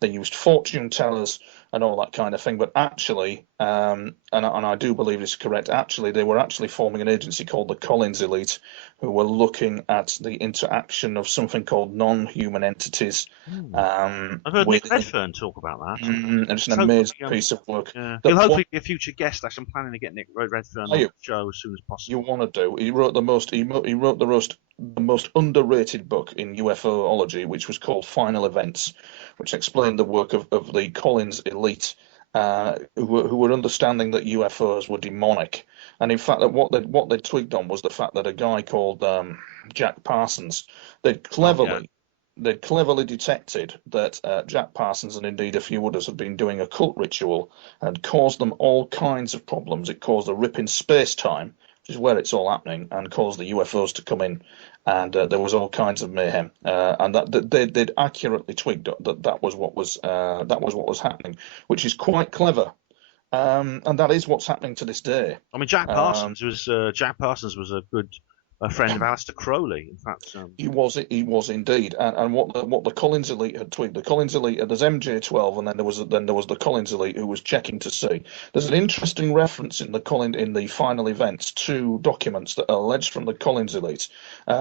They used fortune tellers and all that kind of thing. But actually, and I do believe this is correct, actually, they were actually forming an agency called the Collins Elite, who were looking at the interaction of something called non-human entities. I've heard Nick Redfern talk about that. And it's an amazing piece of work. Yeah. He'll hopefully be a future guest. I'm planning to get Nick Redfern on the show as soon as possible. You want to do? He wrote the most underrated book in UFOlogy, which was called Final Events, which explained the work of the Collins Elite, who were understanding that UFOs were demonic. And in fact, that what they twigged on was the fact that a guy called Jack Parsons, they'd cleverly detected that Jack Parsons and indeed a few others had been doing occult ritual and caused them all kinds of problems. It caused a rip in space-time, which is where it's all happening, and caused the UFOs to come in, and there was all kinds of mayhem. And that they'd accurately twigged that was what was happening, which is quite clever. And that is what's happening to this day. I mean, Jack Parsons was a good friend of Aleister Crowley. In fact, he was indeed. And what the Collins Elite had twigged. The Collins Elite, there's MJ12, and then there was the Collins Elite who was checking to see. There's an interesting reference in the final events to documents that are alleged from the Collins Elite,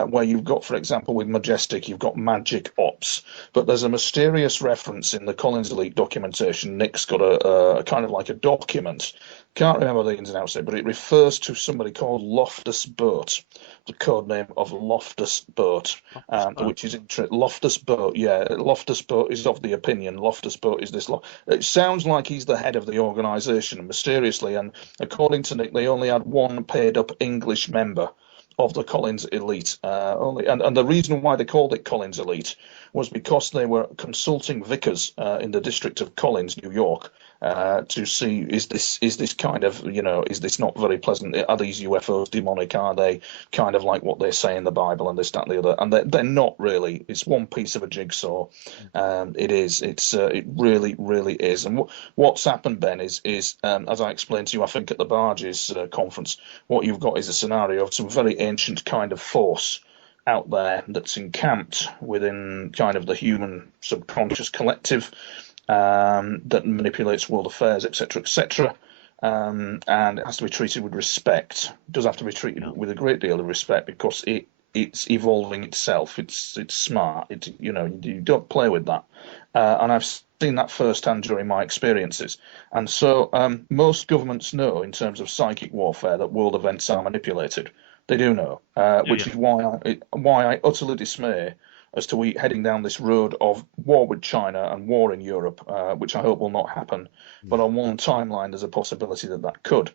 where you've got, for example, with Majestic, you've got magic ops, but there's a mysterious reference in the Collins Elite documentation. Nick's got a kind of like a document. Can't remember the ins and outs of it, but it refers to somebody called Loftus Burt, the code name of Loftus Burt, which is Loftus Burt. Yeah, Loftus Burt is of the opinion. Loftus Burt is this. It sounds like he's the head of the organisation, mysteriously, and according to Nick, they only had one paid-up English member of the Collins Elite. And the reason why they called it Collins Elite was because they were consulting vicars in the district of Collins, New York, to see is this kind of, is this not very pleasant? Are these UFOs demonic? Are they kind of like what they say in the Bible and this, that, and the other? And they're not really. It's one piece of a jigsaw. It is. It really, really is. And what's happened, Ben, is as I explained to you, I think at the Barges conference, what you've got is a scenario of some very ancient kind of force out there that's encamped within kind of the human subconscious collective, that manipulates world affairs, etc., etc., and it has to be treated with respect. It does have to be treated with a great deal of respect because it's evolving itself. It's smart. You don't play with that, and I've seen that firsthand during my experiences. And so most governments know, in terms of psychic warfare, that world events are manipulated. They do know, which is why I utterly dismay as to we heading down this road of war with China and war in Europe, which I hope will not happen. But on one timeline, there's a possibility that could.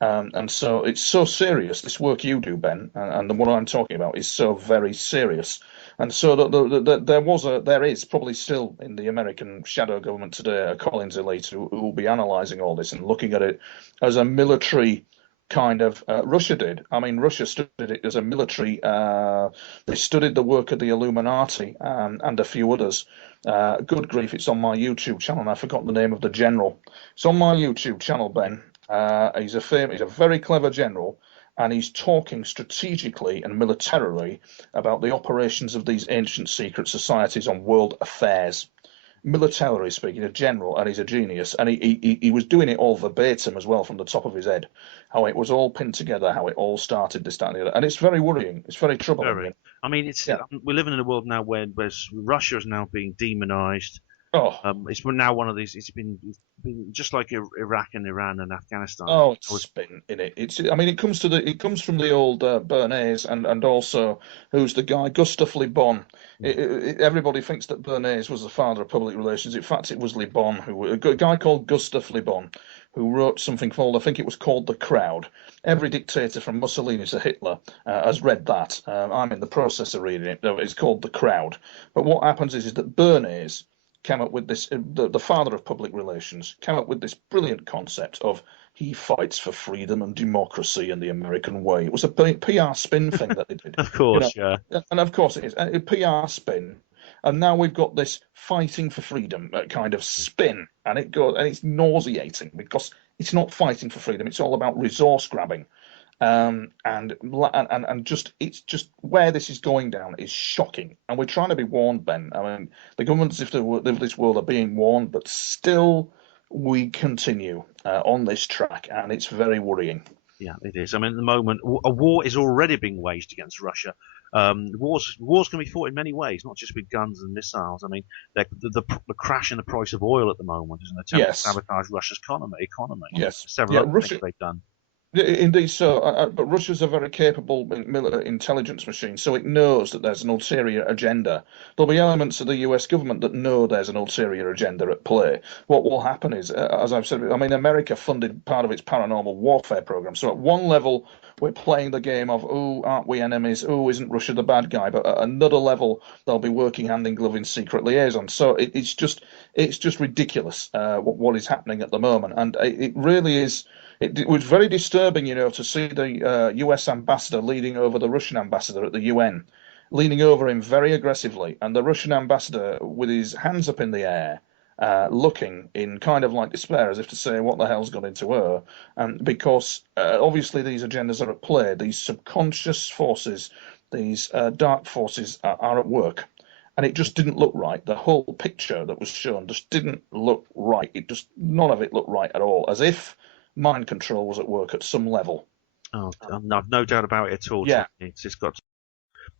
And so it's so serious, this work you do, Ben, and what I'm talking about is so very serious. And so there is probably still in the American shadow government today a Collins elite who will be analysing all this and looking at it as a military kind of. Russia did. I mean, Russia studied it as a military. They studied the work of the Illuminati and a few others. Good grief, it's on my YouTube channel, and I've forgotten the name of the general. It's on my YouTube channel, Ben. He's a very clever general, and he's talking strategically and militarily about the operations of these ancient secret societies on world affairs. Militarily speaking, a general, and he's a genius, and he was doing it all verbatim as well from the top of his head, how it was all pinned together, how it all started, this, that, and the other. And it's very worrying. It's very troubling. Very. I mean, Yeah. we're living in a world now where Russia is now being demonized. Oh, It's now one of these. It's been just like Iraq and Iran and Afghanistan. oh, it's spin in it. I mean, it comes from the old Bernays and also who's the guy, Gustave Le Bon. Everybody thinks that Bernays was the father of public relations. In fact, it was Le Bon, a guy called Gustave Le Bon, who wrote something called, I think it was called The Crowd. Every dictator from Mussolini to Hitler has read that. I'm in the process of reading it. It's called The Crowd. But what happens is that Bernays came up with this, the father of public relations, came up with this brilliant concept of he fights for freedom and democracy in the American way. It was a PR spin thing that they did. Of course, yeah. And of course it is. A PR spin. And now we've got this fighting for freedom kind of spin. And it's nauseating because it's not fighting for freedom. It's all about resource grabbing. And just it's just where this is going down is shocking, and we're trying to be warned, Ben. I mean, the governments of this world are being warned, but still we continue on this track, and it's very worrying. Yeah, it is. I mean, at the moment, a war is already being waged against Russia. Wars can be fought in many ways, not just with guns and missiles. I mean, the crash in the price of oil at the moment is an attempt to sabotage Russia's economy. Yes, Several other things they've done. Indeed, so. But Russia's a very capable military intelligence machine, so it knows that there's an ulterior agenda. There'll be elements of the US government that know there's an ulterior agenda at play. What will happen is, as I've said, I mean, America funded part of its paranormal warfare program. So at one level, we're playing the game of, oh, aren't we enemies? Oh, isn't Russia the bad guy? But at another level, they'll be working hand in glove in secret liaison. So it's just ridiculous what is happening at the moment, and it really is. It was very disturbing, to see the US ambassador leading over the Russian ambassador at the UN, leaning over him very aggressively, and the Russian ambassador with his hands up in the air, looking in kind of like despair, as if to say, what the hell's got into her? Because obviously these agendas are at play. These subconscious forces, these dark forces are at work. And it just didn't look right. The whole picture that was shown just didn't look right. None of it looked right at all, as if mind control was at work at some level. Oh, I've no doubt about it at all. Yeah. It's just got.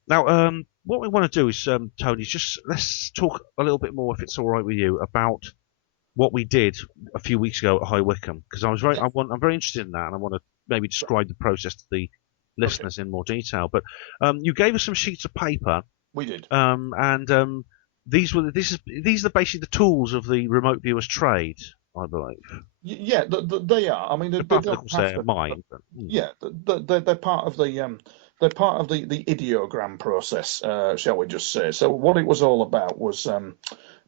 Now, what we want to do is, Tony, let's talk a little bit more, if it's all right with you, about what we did a few weeks ago at High Wycombe, because I'm very interested in that, and I want to maybe describe the process to the listeners in more detail. But you gave us some sheets of paper. We did. These are basically the tools of the remote viewer's trade, I believe. Yeah, they are. I mean, they don't have to. Mine. Yeah, they're part of the ideogram process, shall we just say? So what it was all about was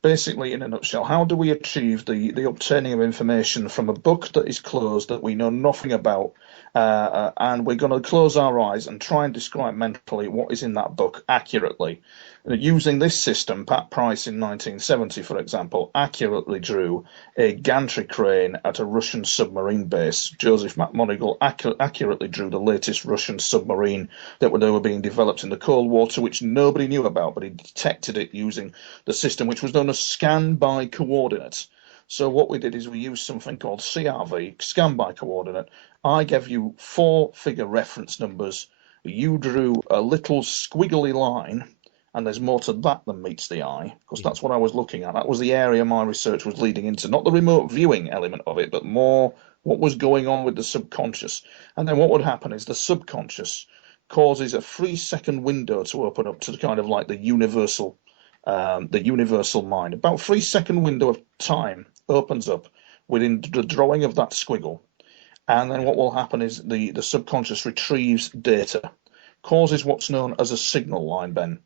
basically, in a nutshell, how do we achieve the obtaining of information from a book that is closed, that we know nothing about, and we're going to close our eyes and try and describe mentally what is in that book accurately. Using this system, Pat Price in 1970, for example, accurately drew a gantry crane at a Russian submarine base. Joseph McMonigal accurately drew the latest Russian submarine that were being developed in the Cold War, which nobody knew about, but he detected it using the system which was known as scan by coordinate. So what we did is we used something called CRV, scan by coordinate. I gave you 4-figure reference numbers. You drew a little squiggly line, and there's more to that than meets the eye, because that's what I was looking at. That was the area my research was leading into, not the remote viewing element of it, but more what was going on with the subconscious. And then what would happen is the subconscious causes a 3-second window to open up to kind of like the universal mind. About 3-second window of time opens up within the drawing of that squiggle. And then what will happen is the subconscious retrieves data, causes what's known as a signal line, Ben.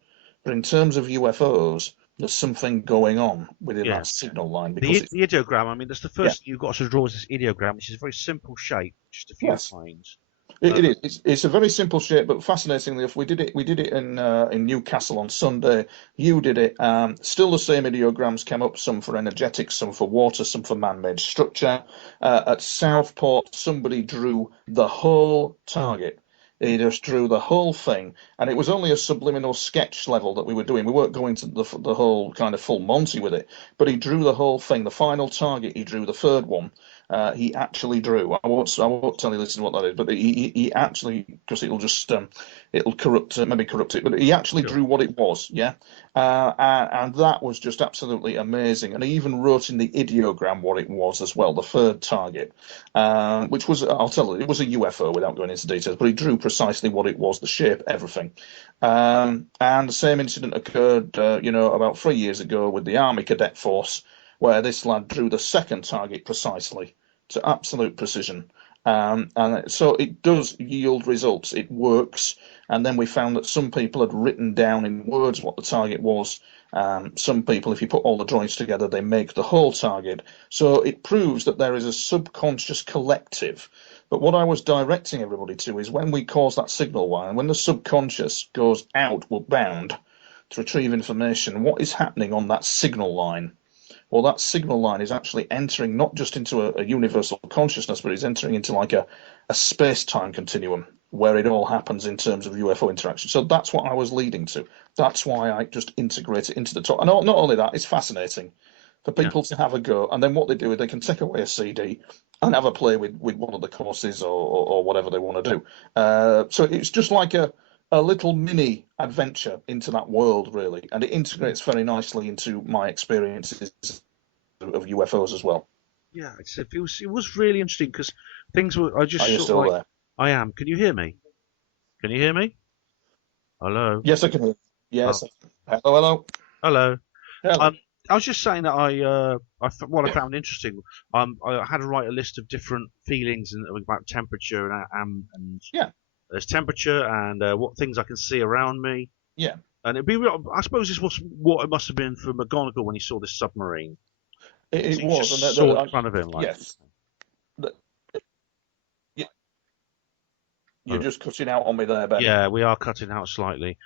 But in terms of UFOs, there's something going on within Yeah. that signal line The, because the ideogram, I mean, that's the yeah, first thing you've got to draw is this ideogram, which is a very simple shape, just a few yes, lines. it is. It's a very simple shape, but fascinatingly, if we did it in Newcastle on Sunday. You did it. Still the same ideograms came up. Some for energetics, some for water, some for man-made structure. At Southport, somebody drew the whole target. He just drew the whole thing, and it was only a subliminal sketch level that we were doing. We weren't going to the whole kind of full Monty with it, but he drew the whole thing. The final target, he drew the third one. He actually drew. I won't tell you listen what that is, but he actually, because it'll corrupt maybe corrupt it, but he actually Sure. drew what it was, yeah, and that was just absolutely amazing. And he even wrote in the ideogram what it was as well, the third target, which was, I'll tell you, it was a UFO without going into details, but he drew precisely what it was, the shape, everything. And the same incident occurred, about 3 years ago with the Army Cadet Force, where this lad drew the second target precisely to absolute precision. And so it does yield results. It works. And then we found that some people had written down in words what the target was. Some people, if you put all the drawings together, they make the whole target. So it proves that there is a subconscious collective. But what I was directing everybody to is when we cause that signal line, when the subconscious goes outward bound to retrieve information, what is happening on that signal line? Well, that signal line is actually entering not just into a universal consciousness, but it's entering into like a space-time continuum where it all happens in terms of UFO interaction. So that's what I was leading to. That's why I just integrate it into the top. And not only that, it's fascinating for people to have a go. And then what they do is they can take away a CD and have a play with one of the courses or whatever they want to do. So it's just like a little mini adventure into that world, really, and it integrates very nicely into my experiences of UFOs as well. Yeah, it was really interesting because things were. I just Are you sort of still like. there? I am. Can you hear me? Can you hear me? Hello. Yes, I can hear. Oh, Yes. Hello, hello. hello. Hello. Um, I was just saying that what I found interesting. I had to write a list of different feelings about temperature and Yeah, there's temperature and what things I can see around me. yeah. And I suppose this was what it must have been for McGonagall when he saw this submarine. It So he was, and just saw it in front of him, like. yes, the, yeah, you're Oh, just cutting out on me there, Ben. yeah, we are cutting out slightly.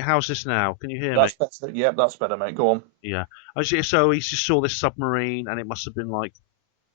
How's this now? Can you hear me? That's better. Yeah, that's better, mate. Go on. Yeah. So he just saw this submarine, and it must have been like.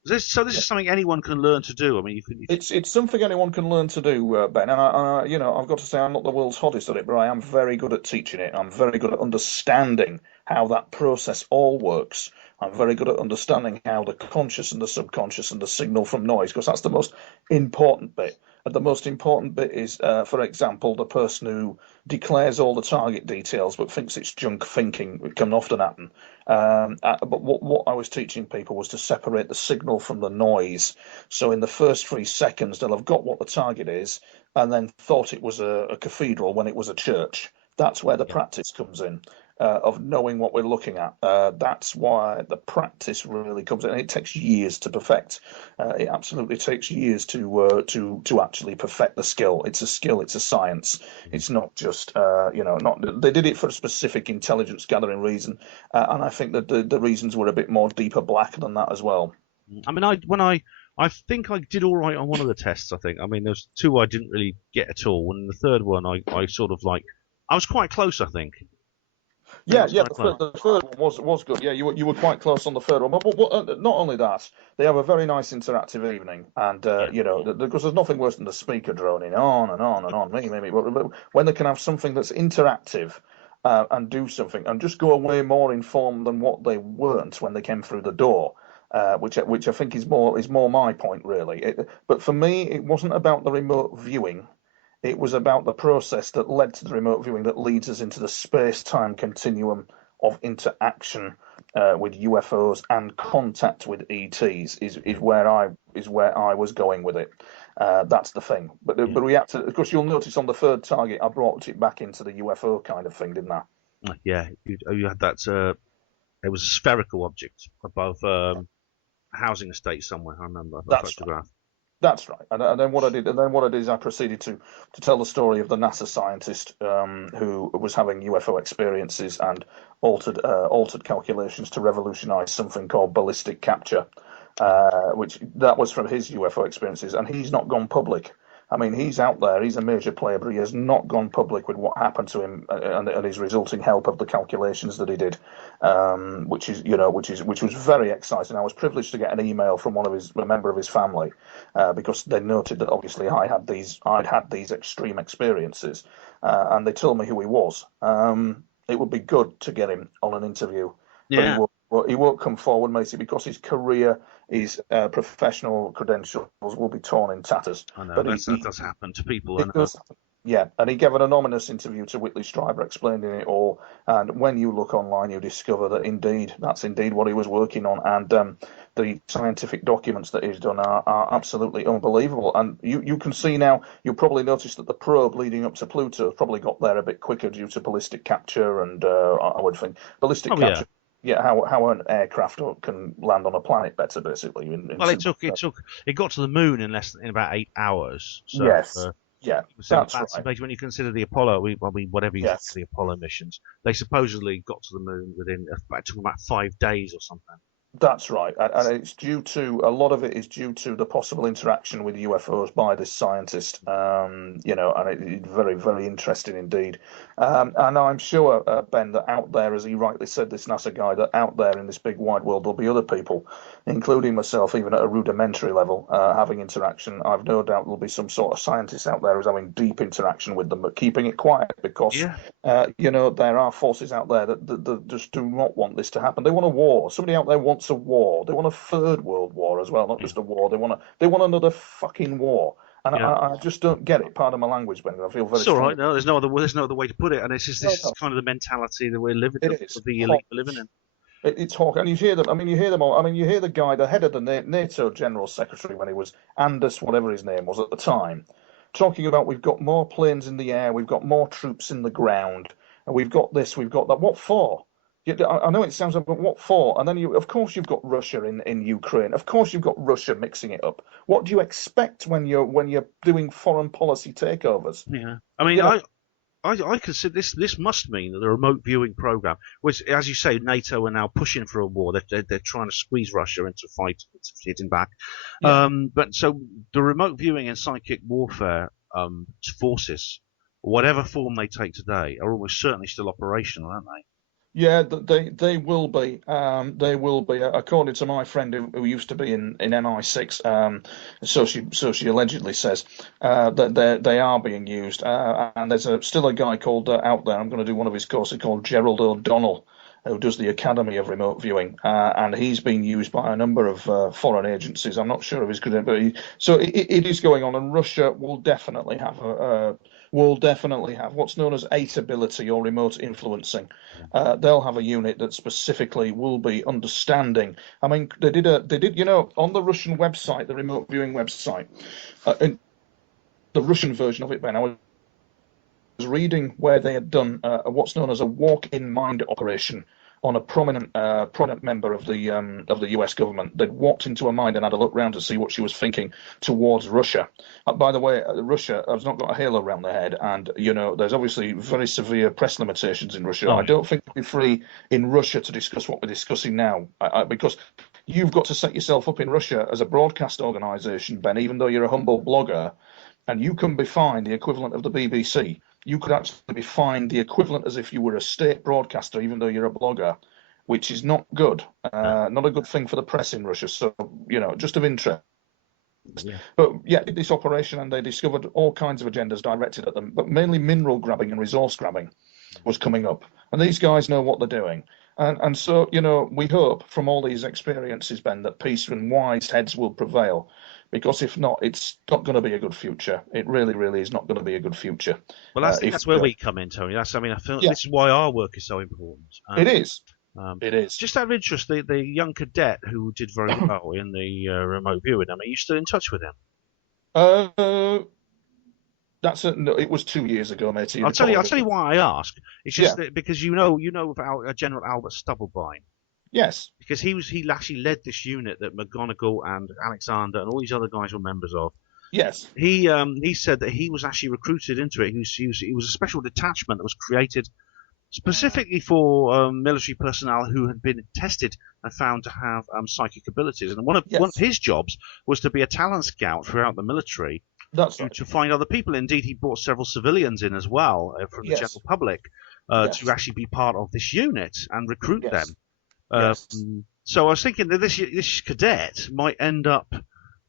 This is something anyone can learn to do. I mean, you can. It's something anyone can learn to do, Ben. And I've got to say, I'm not the world's hottest at it, but I am very good at teaching it. I'm very good at understanding how that process all works. I'm very good at understanding how the conscious and the subconscious and the signal from noise, because that's the most important bit. And the most important bit is, for example, the person who declares all the target details but thinks it's junk thinking. It can often happen. But what I was teaching people was to separate the signal from the noise. So in the first 3 seconds, they'll have got what the target is and then thought it was a cathedral when it was a church. That's where the practice comes in, of knowing what we're looking at. That's why the practice really comes in. It takes years to perfect. It absolutely takes years to actually perfect the skill. It's a skill. It's a science. It's not just not. They did it for a specific intelligence gathering reason, and I think that the reasons were a bit more deeper black than that as well. I mean, I think I did all right on one of the tests. I think. I mean, there's two I didn't really get at all, and the third one I sort of like. I was quite close. I think. Yeah, Quite close. the third one was good. Yeah, you were quite close on the third one. But not only that, they have a very nice interactive evening, and Yeah. because there's nothing worse than the speaker droning on and on and on. Me. But when they can have something that's interactive, and do something, and just go away more informed than what they weren't when they came through the door. Which I think is more my point really. But for me, it wasn't about the remote viewing. It was about the process that led to the remote viewing that leads us into the space-time continuum of interaction with UFOs and contact with ETs is where I was going with it. That's the thing. But we have to, of course, you'll notice on the third target, I brought it back into the UFO kind of thing, didn't I? Yeah. You had that. It was a spherical object above a housing estate somewhere. I remember the That's photograph. That's right. And then what I did, is I proceeded to tell the story of the NASA scientist who was having UFO experiences and altered calculations to revolutionize something called ballistic capture, which that was from his UFO experiences, and he's not gone public. I mean, he's out there, he's a major player, but he has not gone public with what happened to him and his resulting help of the calculations that he did, which was very exciting. I was privileged to get an email from a member of his family, because they noted that obviously I'd had these extreme experiences, and they told me who he was. It would be good to get him on an interview, Yeah. but he won't come forward, Macy, because his career, his professional credentials will be torn in tatters. I know, But that does happen to people. it does happen. Yeah, and he gave an anonymous interview to Whitley Strieber explaining it all. And when you look online, you discover that that's indeed what he was working on. And the scientific documents that he's done are absolutely unbelievable. And you can see now, you'll probably notice that the probe leading up to Pluto probably got there a bit quicker due to ballistic capture. And I would think ballistic capture. Yeah, how an aircraft can land on a planet better, basically. It got to the moon in about 8 hours. So, yes. Yeah, that's right. When you consider the Apollo, whatever you think Yes. of the Apollo missions, they supposedly got to the moon within about 5 days or something. That's right, and it's a lot of it is due to the possible interaction with UFOs by this scientist, and it's very, very interesting indeed. And I'm sure, Ben, that out there, as he rightly said, this NASA guy, that out there in this big wide world, there'll be other people, including myself, even at a rudimentary level, having interaction. I've no doubt there'll be some sort of scientist out there who's having deep interaction with them, but keeping it quiet because, there are forces out there that just do not want this to happen. They want a war. Somebody out there wants a war. They want a third world war as well, not just a war. They want another fucking war. And I just don't get it. Pardon my language, Ben. I feel very. It's all right. No, there's no other way to put it. And it's just this is kind of the mentality that we're living. It is. The elite we're living in. It's hawk, and you hear them. I mean, you hear them all. I mean, you hear the guy, the head of the NATO General Secretary, when he was Anders, whatever his name was at the time, talking about we've got more planes in the air, we've got more troops in the ground, and we've got this, we've got that. What for? I know it sounds like, but what for? And then of course, you've got Russia in Ukraine. Of course, you've got Russia mixing it up. What do you expect when you're doing foreign policy takeovers? Yeah, I mean, I consider this must mean that the remote viewing program, which, as you say, NATO are now pushing for a war. They're trying to squeeze Russia into hitting back. Yeah. But so the remote viewing and psychic warfare forces, whatever form they take today, are almost certainly still operational, aren't they? Yeah, they will be. They will be. According to my friend who used to be in MI6, so she allegedly says that they are being used. And there's still a guy called out there. I'm going to do one of his courses called Gerald O'Donnell, who does the Academy of Remote Viewing, and he's being used by a number of foreign agencies. I'm not sure of his good, but it is going on, and Russia will definitely have what's known as eight ability or remote influencing. They'll have a unit that specifically will be understanding. I mean, they did on the Russian website, the remote viewing website, in the Russian version of it, Ben, I was reading where they had done what's known as a walk-in mind operation on a prominent member of the US government. They'd walked into her mind and had a look round to see what she was thinking towards Russia. By the way, Russia has not got a halo around their head, and there's obviously very severe press limitations in Russia. I don't think we'll be free in Russia to discuss what we're discussing now, because you've got to set yourself up in Russia as a broadcast organisation, Ben, even though you're a humble blogger, and you can be fined the equivalent of the BBC. You could actually be fined the equivalent as if you were a state broadcaster, even though you're a blogger, which is not good. Not a good thing for the press in Russia. So, just of interest. Yeah. But yeah, this operation, and they discovered all kinds of agendas directed at them, but mainly mineral grabbing and resource grabbing was coming up. And these guys know what they're doing. And so, we hope from all these experiences, Ben, that peace and wise heads will prevail. Because if not, it's not going to be a good future. It really, really is not going to be a good future. Well, that's where we come in, Tony. I feel this is why our work is so important. It is. It is. Just out of interest, the young cadet who did very well in the remote viewing, are you still in touch with him? It was 2 years ago, matey. I'll tell you why I ask. It's just that because you know about General Albert Stubblebine. Yes. because he actually led this unit that McGonagall and Alexander and all these other guys were members of. Yes. He said that he was actually recruited into it. He was a special detachment that was created specifically for military personnel who had been tested and found to have psychic abilities. And one of his jobs was to be a talent scout throughout the military. That's right. To find other people. Indeed, he brought several civilians in as well from the general public to actually be part of this unit and recruit them. So I was thinking that this cadet might end up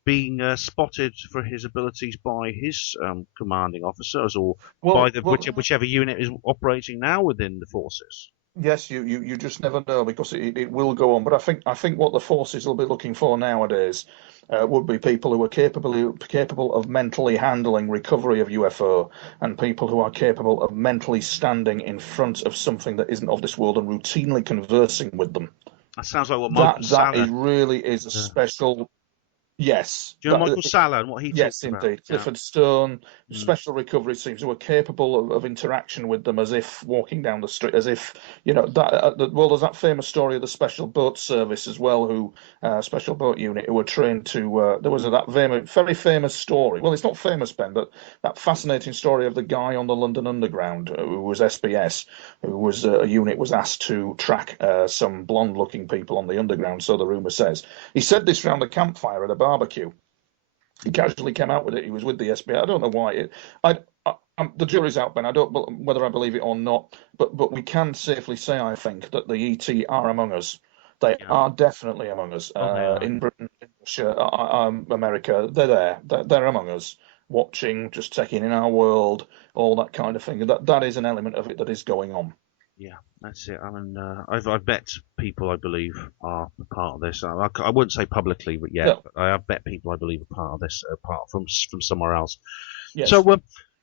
being spotted for his abilities by his commanding officers or by whichever unit is operating now within the forces. Yes, you just never know, because it will go on. But I think what the forces will be looking for nowadays would be people who are capable of mentally handling recovery of UFO, and people who are capable of mentally standing in front of something that isn't of this world and routinely conversing with them. That sounds like what Michael Salla... That really is a special... Yes. Do you know Michael Salla and what he talks about? Yes, indeed. Clifford Stone, special recovery teams who are capable of interaction with them as if walking down the street, as if, there's that famous story of the Special Boat Service as well, who, Special Boat Unit, who were trained to, there was that very famous story. Well, it's not famous, Ben, but that fascinating story of the guy on the London Underground, who was SBS, who was, a unit was asked to track some blonde-looking people on the Underground, so the rumour says. He said this round the campfire at a barbecue. He casually came out with it. He was with the SBA. I don't know why. The jury's out, Ben. I don't know whether I believe it or not, but we can safely say, I think, that the ET are among us. They are definitely among us. In Britain, America, they're there. They're among us, watching, just taking in our world, all that kind of thing. That is an element of it that is going on. Yeah, that's it. I mean, I've bet people I believe are a part of this. I wouldn't say publicly, but but I have bet people I believe are part of this, apart from somewhere else. Yes. So,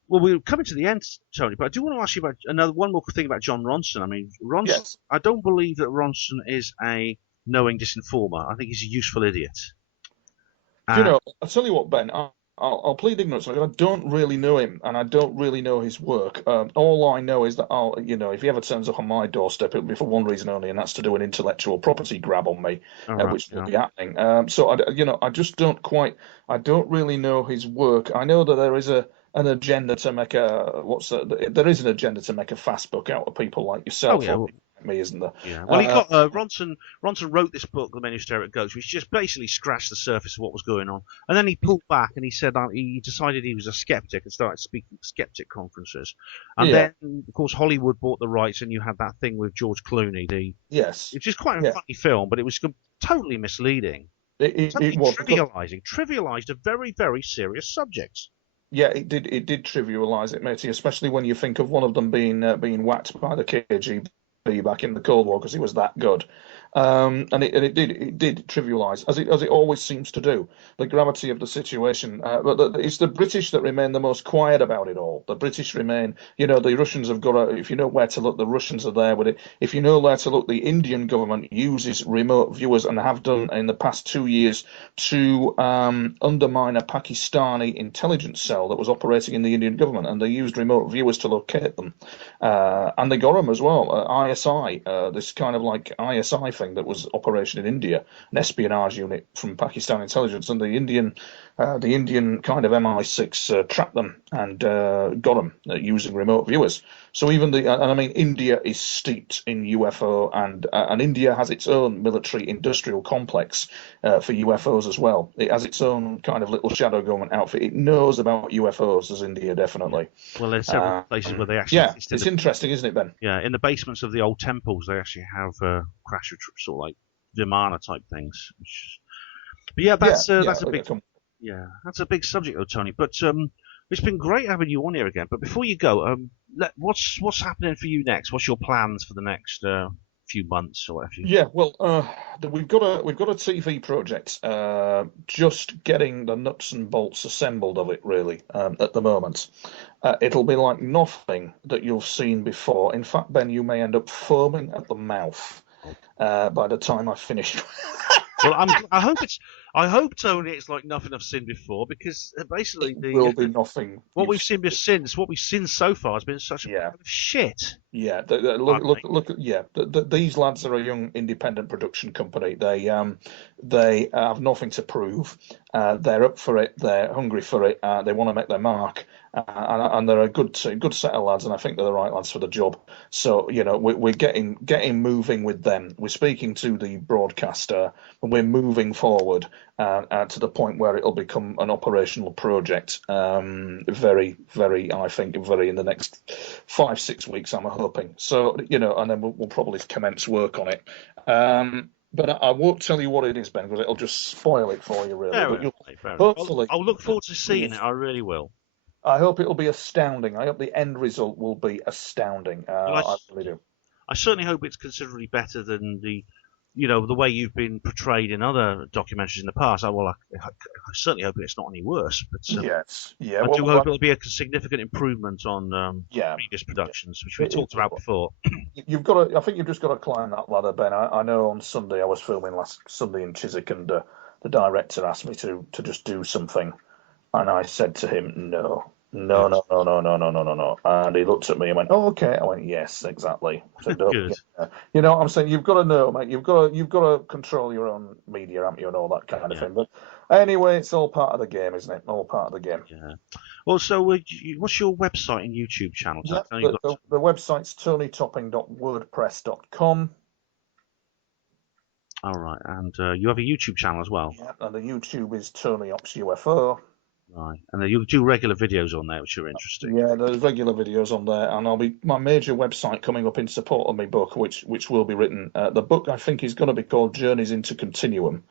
we're coming to the end, Tony, but I do want to ask you about one more thing about John Ronson. I mean, Ronson. I don't believe that Ronson is a knowing disinformer. I think he's a useful idiot. I'll tell you what, Ben. I'll plead ignorance. I don't really know him, and I don't really know his work. All I know is that if he ever turns up on my doorstep, it'll be for one reason only, and that's to do an intellectual property grab on me, which will be happening. I just don't quite. I don't really know his work. I know that there is an agenda to make there is an agenda to make a fast book out of people like yourself. Me, isn't there? Yeah. Well, he got Ronson wrote this book, The Men Who Stare at Ghosts, which just basically scratched the surface of what was going on, and then he pulled back and he said he decided he was a skeptic and started speaking at skeptic conferences. And then, of course, Hollywood bought the rights, and you had that thing with George Clooney. Which is quite a funny film, but it was totally misleading. It was trivialized a very, very serious subject. Yeah, it did trivialise it, matey, especially when you think of one of them being whacked by the KGB back in the Cold War because he was that good, and it did trivialise, as it always seems to do, the gravity of the situation. But it's the British that remain the most quiet about it all. The British remain, the Russians have got if you know where to look, the Russians are there with it. If you know where to look, the Indian government uses remote viewers and have done in the past 2 years to undermine a Pakistani intelligence cell that was operating in the Indian government, and they used remote viewers to locate them, and they got them as well. ISI, this kind of like ISI thing that was operation in India, an espionage unit from Pakistan intelligence, and the Indian kind of MI6 trapped them and got them using remote viewers. So even India is steeped in UFO, and India has its own military industrial complex for UFOs as well. It has its own kind of little shadow government outfit. It knows about UFOs, as India definitely. Well, there's several places where they actually... Yeah, it's interesting, isn't it, Ben? Yeah, in the basements of the old temples, they actually have crash sort of like Vimana type things. That's a big subject though, Tony. But it's been great having you on here again. But before you go, what's happening for you next? What's your plans for the next few months or whatever? Yeah, well, we've got a TV project, just getting the nuts and bolts assembled of it really at the moment. It'll be like nothing that you've seen before. In fact, Ben, you may end up foaming at the mouth by the time I finish. Well, I hope, Tony, it's like nothing I've seen before, because basically It will be nothing. what we've seen so far has been such a pile of shit. Yeah, look. Yeah, these lads are a young independent production company. They have nothing to prove. They're up for it. They're hungry for it. They want to make their mark, and they're a good set of lads. And I think they're the right lads for the job. So we're getting moving with them. We're speaking to the broadcaster, and we're moving forward to the point where it'll become an operational project. Very, I think, in the next 5-6 weeks. I'm hoping. So, and then we'll probably commence work on it. But I won't tell you what it is, Ben, because it'll just spoil it for you, really. Hopefully, I'll look forward to seeing it. I really will. I hope it'll be astounding. I hope the end result will be astounding. I really do. I certainly hope it's considerably better than the way you've been portrayed in other documentaries in the past. I certainly hope it's not any worse. But yes, I do hope it'll be a significant improvement on previous productions, which we talked about before. I think you've just got to climb that ladder, Ben. I know on Sunday I was filming last Sunday in Chiswick, and the director asked me to just do something, and I said to him, no. And he looked at me and went, "Oh, okay." I went, "Yes, exactly." I said, Good. You know what I'm saying? You've got to know, mate. You've got to control your own media, haven't you, and all that kind of thing. But anyway, it's all part of the game, isn't it? All part of the game. Yeah. Well, so what's your website and YouTube channel? Yeah, the website's tonytopping.wordpress.com. All right, and you have a YouTube channel as well. Yeah, and the YouTube is Tony Ops UFO. Right, and you do regular videos on there, which are interesting. Yeah, there's regular videos on there, and my major website coming up in support of my book, which will be written. The book, I think, is going to be called Journeys into Continuum,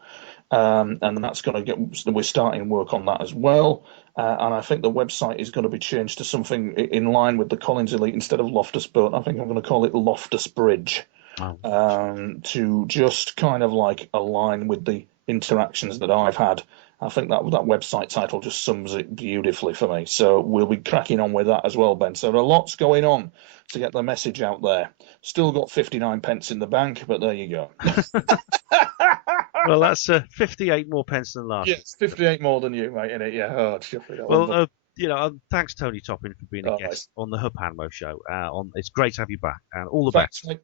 and that's going to we're starting work on that as well. And I think the website is going to be changed to something in line with the Collins Elite. Instead of Loftus Boat, I think I'm going to call it Loftus Bridge, to just kind of like align with the interactions that I've had. I think that website title just sums it beautifully for me. So we'll be cracking on with that as well, Ben. So there are lots going on to get the message out there. Still got 59 pence in the bank, but there you go. Well, that's 58 more pence than last. Yes, 58 more than you, mate, innit? Yeah, hard. Well, thanks, Tony Topping, for being a guest on the Hub Hanmo show. It's great to have you back, and all the best. Mate.